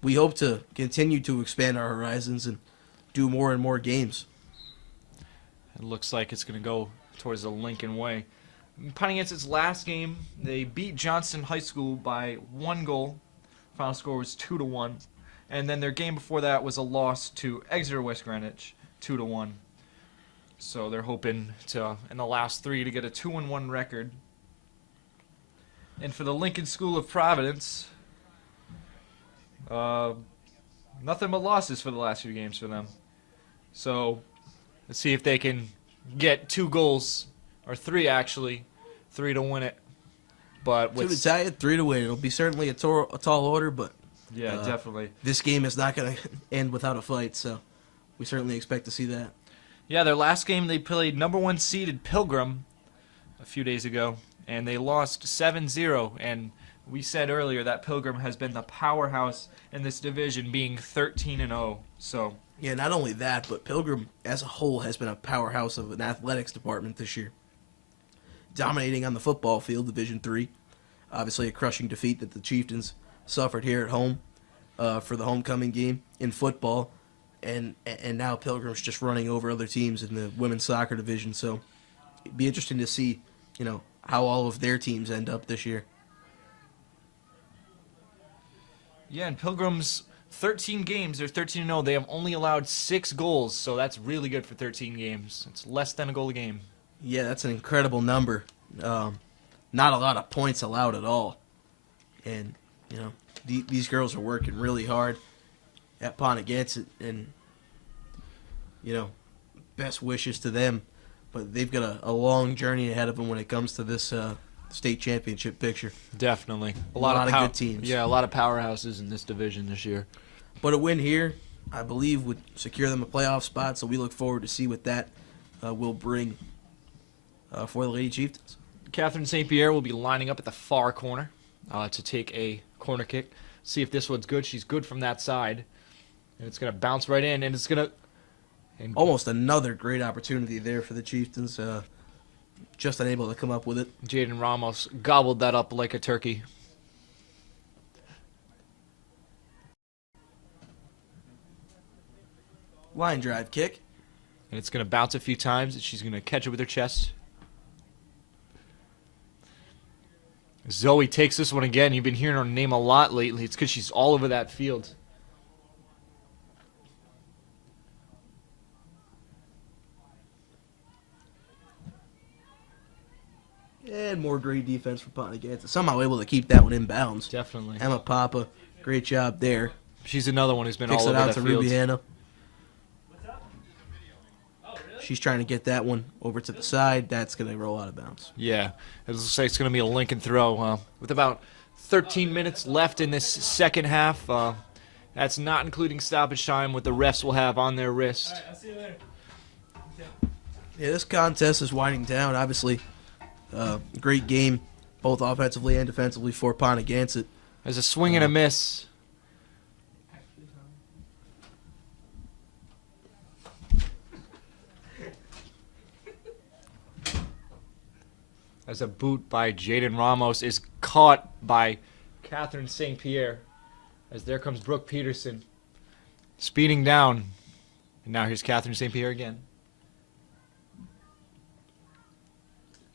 We hope to continue to expand our horizons and do more and more games. It looks like it's going to go towards the Lincoln way. Pontiac's last game, they beat Johnston High School by 1 goal. Final score was 2-1. And then their game before that was a loss to Exeter West Greenwich, 2-1. So they're hoping to, in the last 3, to get a 2-1 record. And for the Lincoln School of Providence, nothing but losses for the last few games for them. So let's see if they can get 2 goals, or 3 actually, 3 to win it. But 2 with to tie it, 3 to win. It'll be certainly a tall order, but yeah, definitely. this game is not going to end without a fight, so we certainly expect to see that. Yeah, their last game they played number 1 seeded Pilgrim a few days ago, and they lost 7-0. And we said earlier that Pilgrim has been the powerhouse in this division, being 13-0. So Yeah, not only that, but Pilgrim as a whole has been a powerhouse of an athletics department this year. Dominating on the football field, Division III. Obviously a crushing defeat that the Chieftains suffered here at home for the homecoming game in football. And now Pilgrim's just running over other teams in the women's soccer division. So it'd be interesting to see, how all of their teams end up this year. Yeah, and Pilgrim's 13 games, they're 13-0. They have only allowed 6 goals, so that's really good for 13 games. It's less than a goal a game. Yeah, that's an incredible number. Not a lot of points allowed at all. And, these girls are working really hard at Pontigansett. And, best wishes to them. But they've got a long journey ahead of them when it comes to this state championship picture. Definitely. A lot of good teams. Yeah, a lot of powerhouses in this division this year. But a win here, I believe, would secure them a playoff spot. So we look forward to see what that will bring for the Lady Chieftains. Catherine St. Pierre will be lining up at the far corner to take a corner kick. See if this one's good. She's good from that side. And it's going to bounce right in, and it's going to... Almost another great opportunity there for the Chieftains. Just unable to come up with it. Jaden Ramos gobbled that up like a turkey. Line drive kick. And it's going to bounce a few times, and she's going to catch it with her chest. Zoe takes this one again. You've been hearing her name a lot lately. It's because she's all over that field. And more great defense for Pontigansett. Somehow able to keep that one in bounds. Definitely. Emma Papa, great job there. She's another one who's been Kicks all it over out that to field. Ruby Hannah. She's trying to get that one over to the side. That's going to roll out of bounds. Yeah, it looks like it's going to be a Lincoln throw. With about 13 minutes left in this second half, that's not including stoppage time, what the refs will have on their wrist. I'll see you later. Yeah, this contest is winding down. Obviously, great game, both offensively and defensively for Pontigansett. There's a swing and a miss. As a boot by Jaden Ramos is caught by Catherine St. Pierre. As there comes Brooke Peterson speeding down. And now here's Catherine St. Pierre again.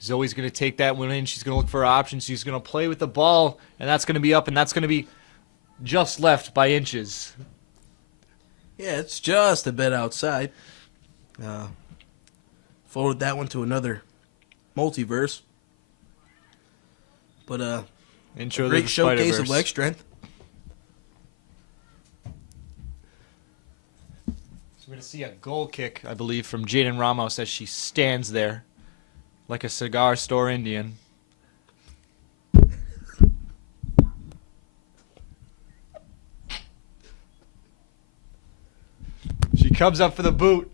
Zoe's going to take that one in. She's going to look for options. She's going to play with the ball. And that's going to be up. And that's going to be just left by inches. Yeah, it's just a bit outside. Forward that one to another multiverse. But Intro to great the showcase Spider-Verse. of leg strength. So we're going to see a goal kick, I believe, from Jaden Ramos as she stands there like a cigar store Indian. She comes up for the boot.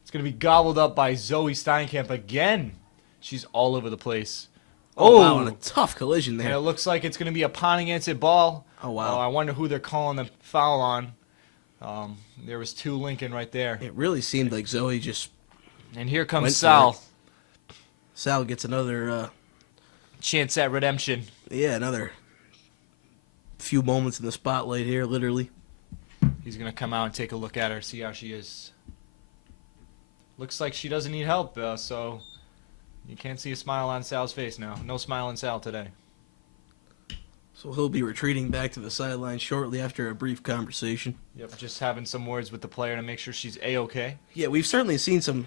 It's going to be gobbled up by Zoe Steinkamp again. She's all over the place. Oh, wow, and a tough collision And there. it looks like it's going to be a Pontigansett ball. Oh, wow. I wonder who they're calling the foul on. There was 2 Lincoln right there. It really seemed like Zoe just... And here comes Went for Sal. it. Sal gets another, Chance at redemption. another few moments in the spotlight here, literally. He's going to come out and take a look at her, see how she is. Looks like she doesn't need help, so you can't see a smile on Sal's face now. No smile on Sal today. So he'll be retreating back to the sideline shortly after a brief conversation. Yep, just having some words with the player to make sure she's A-okay. Yeah, we've certainly seen some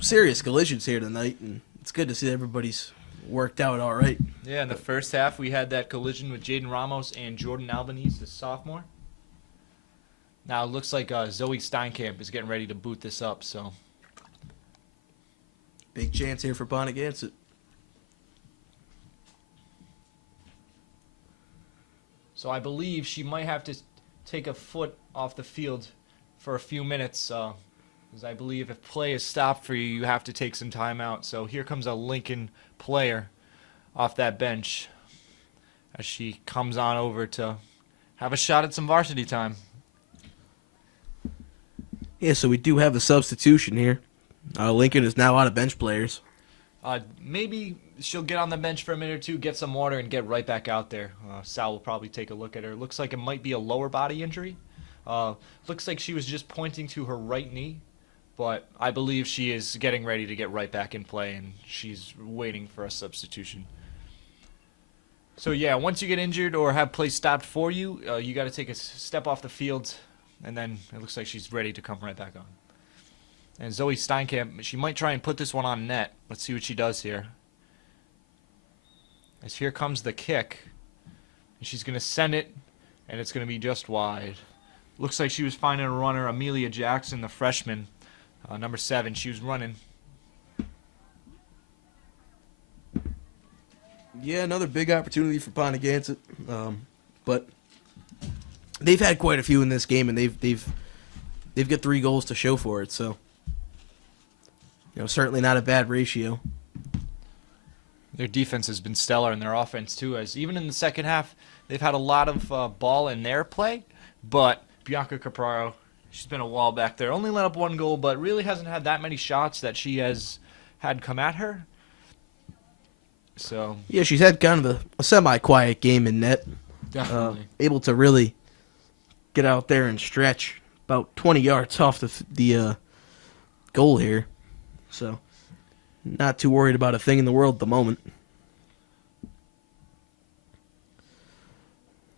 serious collisions here tonight, and it's good to see everybody's worked out all right. Yeah, in the first half, we had that collision with Jaden Ramos and Jordan Albanese, the sophomore. Now it looks like Zoe Steinkamp is getting ready to boot this up, so... Big chance here for Pontigansett. So I believe she might have to take a foot off the field for a few minutes, because I believe if play is stopped for you, you have to take some time out. So here comes a Lincoln player off that bench as she comes on over to have a shot at some varsity time. Yeah, so we do have a substitution here. Lincoln is now out of bench players. Maybe she'll get on the bench for a minute or two, get some water, and get right back out there. Sal will probably take a look at her. Looks like it might be a lower body injury. Looks like she was just pointing to her right knee, but I believe she is getting ready to get right back in play, and she's waiting for a substitution. So yeah, once you get injured or have play stopped for you, you got to take a step off the field, and then it looks like she's ready to come right back on. And Zoe Steinkamp, she might try and put this one on net. Let's see what she does here. As here comes the kick. And she's going to send it, and it's going to be just wide. Looks like she was finding a runner, Amelia Jackson, the freshman, number 7. She was running. Yeah, another big opportunity for Pontigansett. But they've had quite a few in this game, and they've got 3 goals to show for it, so certainly not a bad ratio. Their defense has been stellar, and their offense too, as even in the second half, they've had a lot of ball in their play, but Bianca Capraro, she's been a wall back there. Only let up 1 goal, but really hasn't had that many shots that she has had come at her. So Yeah, she's had kind of a semi-quiet game in net. definitely. Able to really get out there and stretch about 20 yards off the goal here. So, not too worried about a thing in the world at the moment.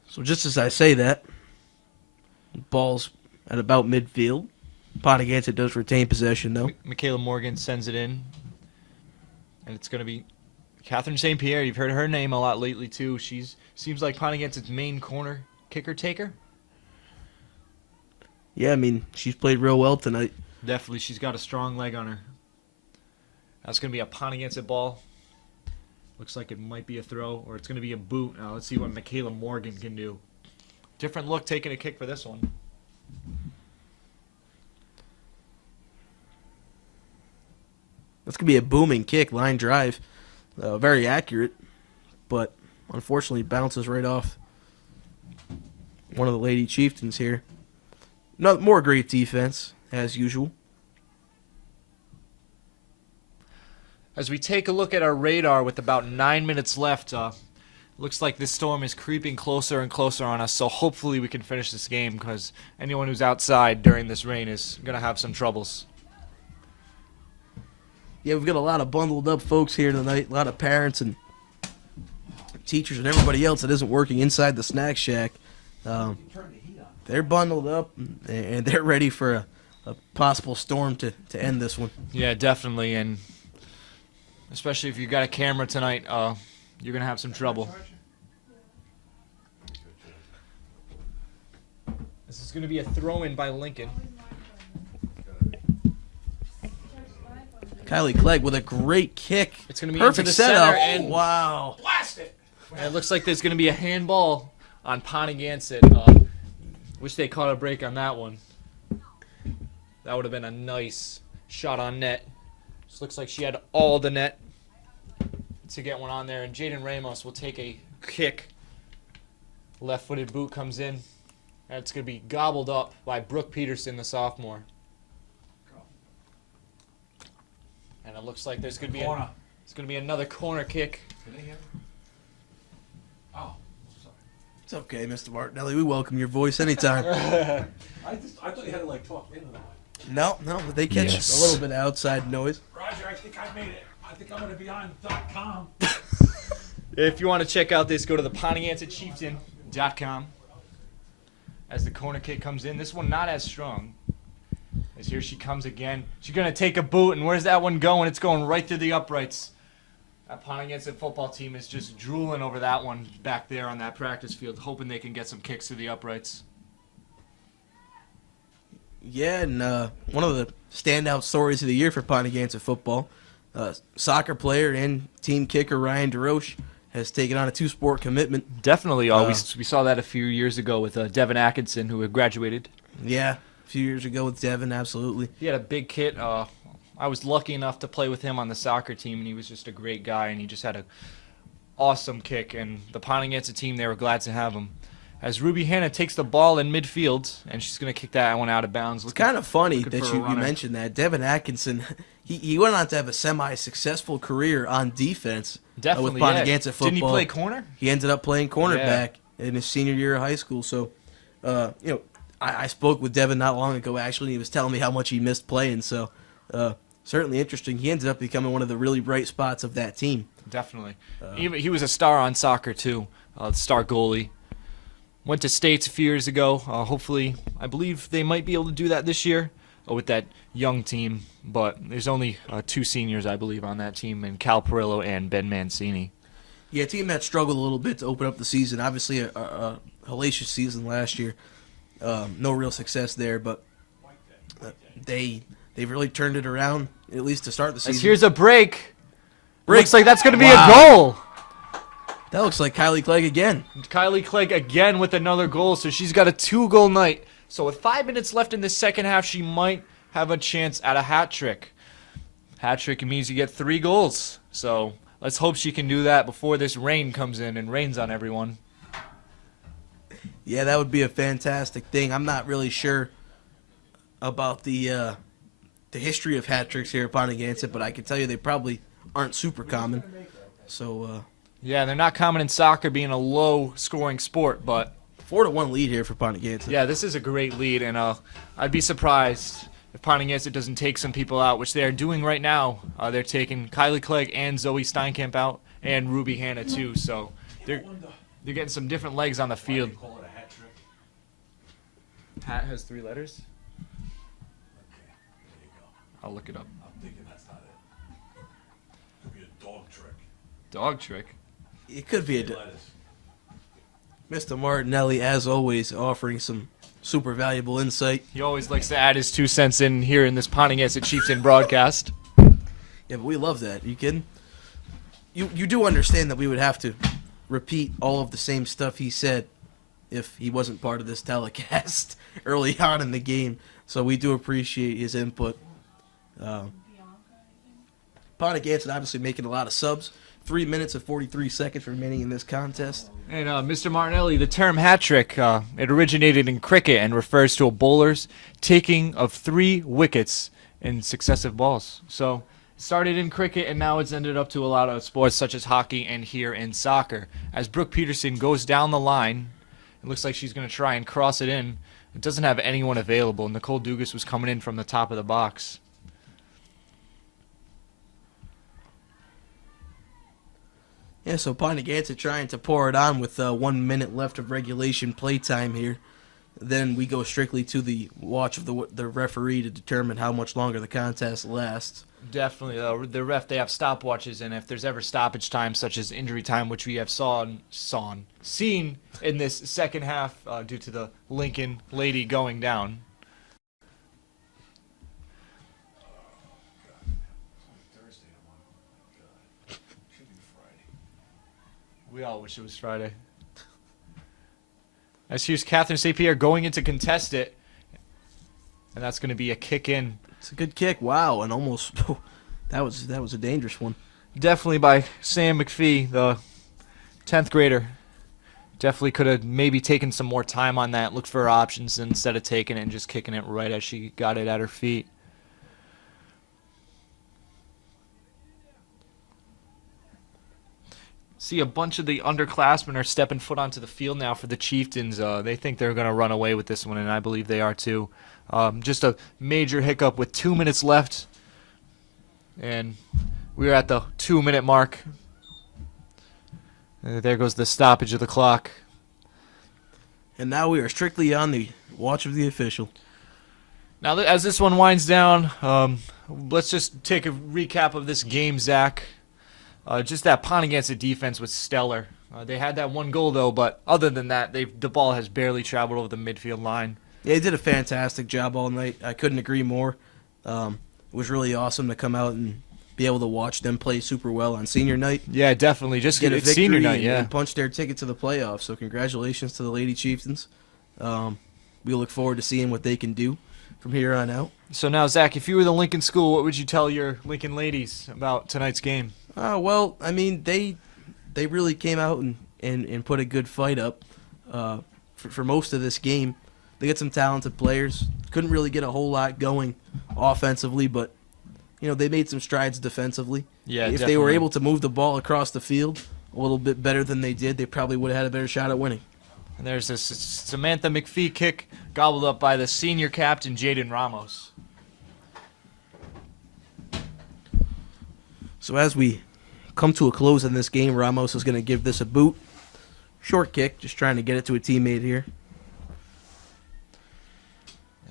So just as I say that, ball's at about midfield. Pontigansett does retain possession, though. Michaela Morgan sends it in, and it's going to be Catherine St. Pierre. You've heard her name a lot lately, too. Seems like Pontigansett's main corner kicker-taker. Yeah, I mean, she's played real well tonight. Definitely, she's got a strong leg on her. That's going to be a Pontigansett ball. Looks like it might be a throw, or it's going to be a boot. Now, let's see what Michaela Morgan can do. Different look taking a kick for this one. That's going to be a booming kick, line drive. Very accurate, but unfortunately bounces right off one of the Lady Chieftains here. More great defense, as usual. As we take a look at our radar with about 9 minutes left, looks like this storm is creeping closer and closer on us, so hopefully we can finish this game, because anyone who's outside during this rain is going to have some troubles. Yeah, we've got a lot of bundled up folks here tonight, a lot of parents and teachers and everybody else that isn't working inside the snack shack. They're bundled up, and they're ready for a possible storm to end this one. Yeah, definitely, and especially if you got a camera tonight, you're going to have some trouble. This is going to be a throw-in by Lincoln. Kylie Clegg with a great kick. It's going to be Perfect into the setup. center, and Wow. and it looks like there's going to be a handball on Pontigansett. Wish they caught a break on that one. That would have been a nice shot on net. Just looks like she had all the net to get one on there. And Jaden Ramos will take a kick. Left-footed boot comes in. And it's going to be gobbled up by Brooke Peterson, the sophomore. And it looks like there's going to be another corner kick. Oh, sorry. It's okay, Mr. Martinelli. We welcome your voice anytime. I thought you had to like talk into the mic. No, but they catch Yes. a little bit of outside noise. Roger, I think I made it. I think I'm gonna be on .com. If you want to check out this, go to the PontiganssettChieftain.com. As the corner kick comes in, this one not as strong. As here she comes again. She's going to take a boot, and where's that one going? It's going right through the uprights. That Pontigansett football team is just drooling over that one back there on that practice field, hoping they can get some kicks through the uprights. Yeah, and one of the standout stories of the year for Pontigansett football, soccer player and team kicker Ryan DeRoche has taken on a 2-sport commitment. Definitely. We saw that a few years ago with Devin Atkinson, who had graduated. Yeah, a few years ago with Devin, absolutely. He had a big kit. I was lucky enough to play with him on the soccer team, and he was just a great guy, and he just had an awesome kick. And the Pontigansett team, they were glad to have him. as Ruby Hannah takes the ball in midfield, and she's going to kick that one out of bounds. It's kind of funny looking that for a you runner. mentioned that. Devin Atkinson, he went on to have a semi-successful career on defense Definitely, with yeah. Pontiganza football. Didn't he play corner? He ended up playing cornerback in his senior year of high school. So, I spoke with Devin not long ago, actually, and he was telling me how much he missed playing. So, certainly interesting. He ended up becoming one of the really bright spots of that team. Definitely. He was a star on soccer, too. Star goalie. Went to States a few years ago. Hopefully, I believe they might be able to do that this year with that young team. But there's only 2 seniors, I believe, on that team, and Cal Perillo and Ben Mancini. Yeah, a team that struggled a little bit to open up the season. Obviously, a hellacious season last year. No real success there, but they've really turned it around, at least to start the As season. here's a break. Break. Looks like that's going to be Wow. a goal. That looks like Kylie Clegg again. Kylie Clegg again with another goal, so she's got a 2-goal night. So with 5 minutes left in the second half, she might have a chance at a hat trick. Hat trick means you get 3 goals. So let's hope she can do that before this rain comes in and rains on everyone. Yeah, that would be a fantastic thing. I'm not really sure about the history of hat tricks here at Pontiganset, but I can tell you they probably aren't super common. So, Yeah, they're not common in soccer being a low-scoring sport, but 4-1 lead here for Pontiganset. yeah, this is a great lead, and I'd be surprised if Pontiganset doesn't take some people out, which they are doing right now. They're taking Kylie Clegg and Zoe Steinkamp out, and Ruby Hannah too. So they're getting some different legs on the field. Call it a hat trick. Hat has 3 letters. Okay, there you go. I'll look it up. I'm thinking that's not it. Could be a dog trick. Dog trick. It could be Three a letters. Mr. Martinelli, as always, offering some super valuable insight. He always likes to add his 2 cents in here in this Pontiganset Chieftain broadcast. Yeah, but we love that. You kidding? You do understand that we would have to repeat all of the same stuff he said if he wasn't part of this telecast early on in the game. So we do appreciate his input. Pontiganset obviously making a lot of subs. 3 minutes and 43 seconds remaining in this contest. And Mr. Martinelli, the term hat trick, it originated in cricket and refers to a bowler's taking of 3 wickets in successive balls. So it started in cricket and now it's ended up to a lot of sports such as hockey and here in soccer. As Brooke Peterson goes down the line, it looks like she's going to try and cross it in. It doesn't have anyone available. Nicole Dugas was coming in from the top of the box. Yeah, so Pontiganset trying to pour it on with 1 minute left of regulation playtime here. Then we go strictly to the watch of the referee to determine how much longer the contest lasts. Definitely, the ref, they have stopwatches, and if there's ever stoppage time, such as injury time, which we have seen in this second half due to the Lincoln lady going down. Thursday tomorrow. God. Should be Friday. We all wish it was Friday. As here's Catherine St. Pierre going in to contest it, and that's going to be a kick in. It's a good kick. Wow, and almost that was a dangerous one. Definitely by Sam McPhee, the 10th grader. Definitely could have maybe taken some more time on that, looked for her options instead of taking it and just kicking it right as she got it at her feet. See, a bunch of the underclassmen are stepping foot onto the field now for the Chieftains. They think they're going to run away with this one, and I believe they are too. Just a major hiccup with 2 minutes left. And we're at the 2-minute mark. There goes the stoppage of the clock. And now we are strictly on the watch of the official. Now, as this one winds down, let's just take a recap of this game, Zach. Just that Pontiganset defense was stellar. They had that 1 goal, though, but other than that, the ball has barely traveled over the midfield line. Yeah, they did a fantastic job all night. I couldn't agree more. It was really awesome to come out and be able to watch them play super well on senior night. Yeah, definitely. Just Get a it's victory senior night, and, yeah. and punch their ticket to the playoffs. So congratulations to the Lady Chieftains. We look forward to seeing what they can do from here on out. So now, Zach, if you were the Lincoln School, what would you tell your Lincoln ladies about tonight's game? Well, I mean, they really came out and put a good fight up. for most of this game. They get some talented players. Couldn't really get a whole lot going offensively, but they made some strides defensively. Yeah, if they were definitely. able to move the ball across the field a little bit better than they did, they probably would have had a better shot at winning. And there's this Samantha McPhee kick gobbled up by the senior captain, Jaden Ramos. So as we come to a close in this game, Ramos is going to give this a boot. Short kick, just trying to get it to a teammate here.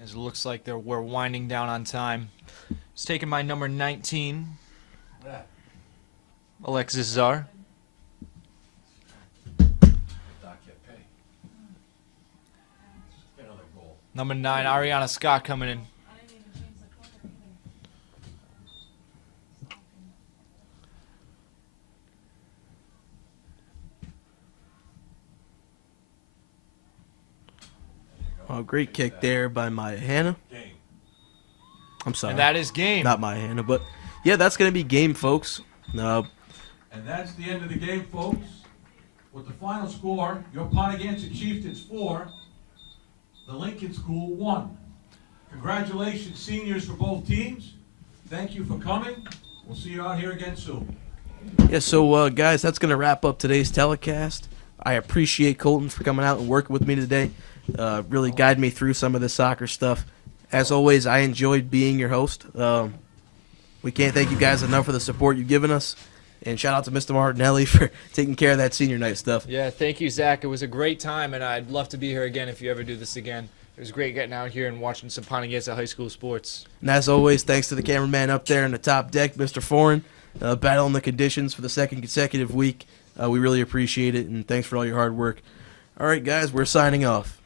As it looks like we're winding down on time. It's taken by number 19, Alexis Czar. Number 9, Ariana Scott coming in. Oh, great kick there by Maya Hanna. I'm sorry. And that is game. Not Maya Hanna, but yeah, that's going to be game, folks. And that's the end of the game, folks. With the final score, your Pontigansa Chieftains 4, the Lincoln School 1. Congratulations, seniors, for both teams. Thank you for coming. We'll see you out here again soon. Yeah, so guys, that's going to wrap up today's telecast. I appreciate Colton for coming out and working with me today. Really guide me through some of the soccer stuff. As always, I enjoyed being your host. We can't thank you guys enough for the support you've given us. And shout out to Mr. Martinelli for taking care of that senior night stuff. Yeah, thank you, Zach. It was a great time, and I'd love to be here again if you ever do this again. It was great getting out here and watching some Pontigansa high school sports. And as always, thanks to the cameraman up there in the top deck, Mr. Foreign, battling the conditions for the second consecutive week. We really appreciate it, and thanks for all your hard work. All right, guys, we're signing off.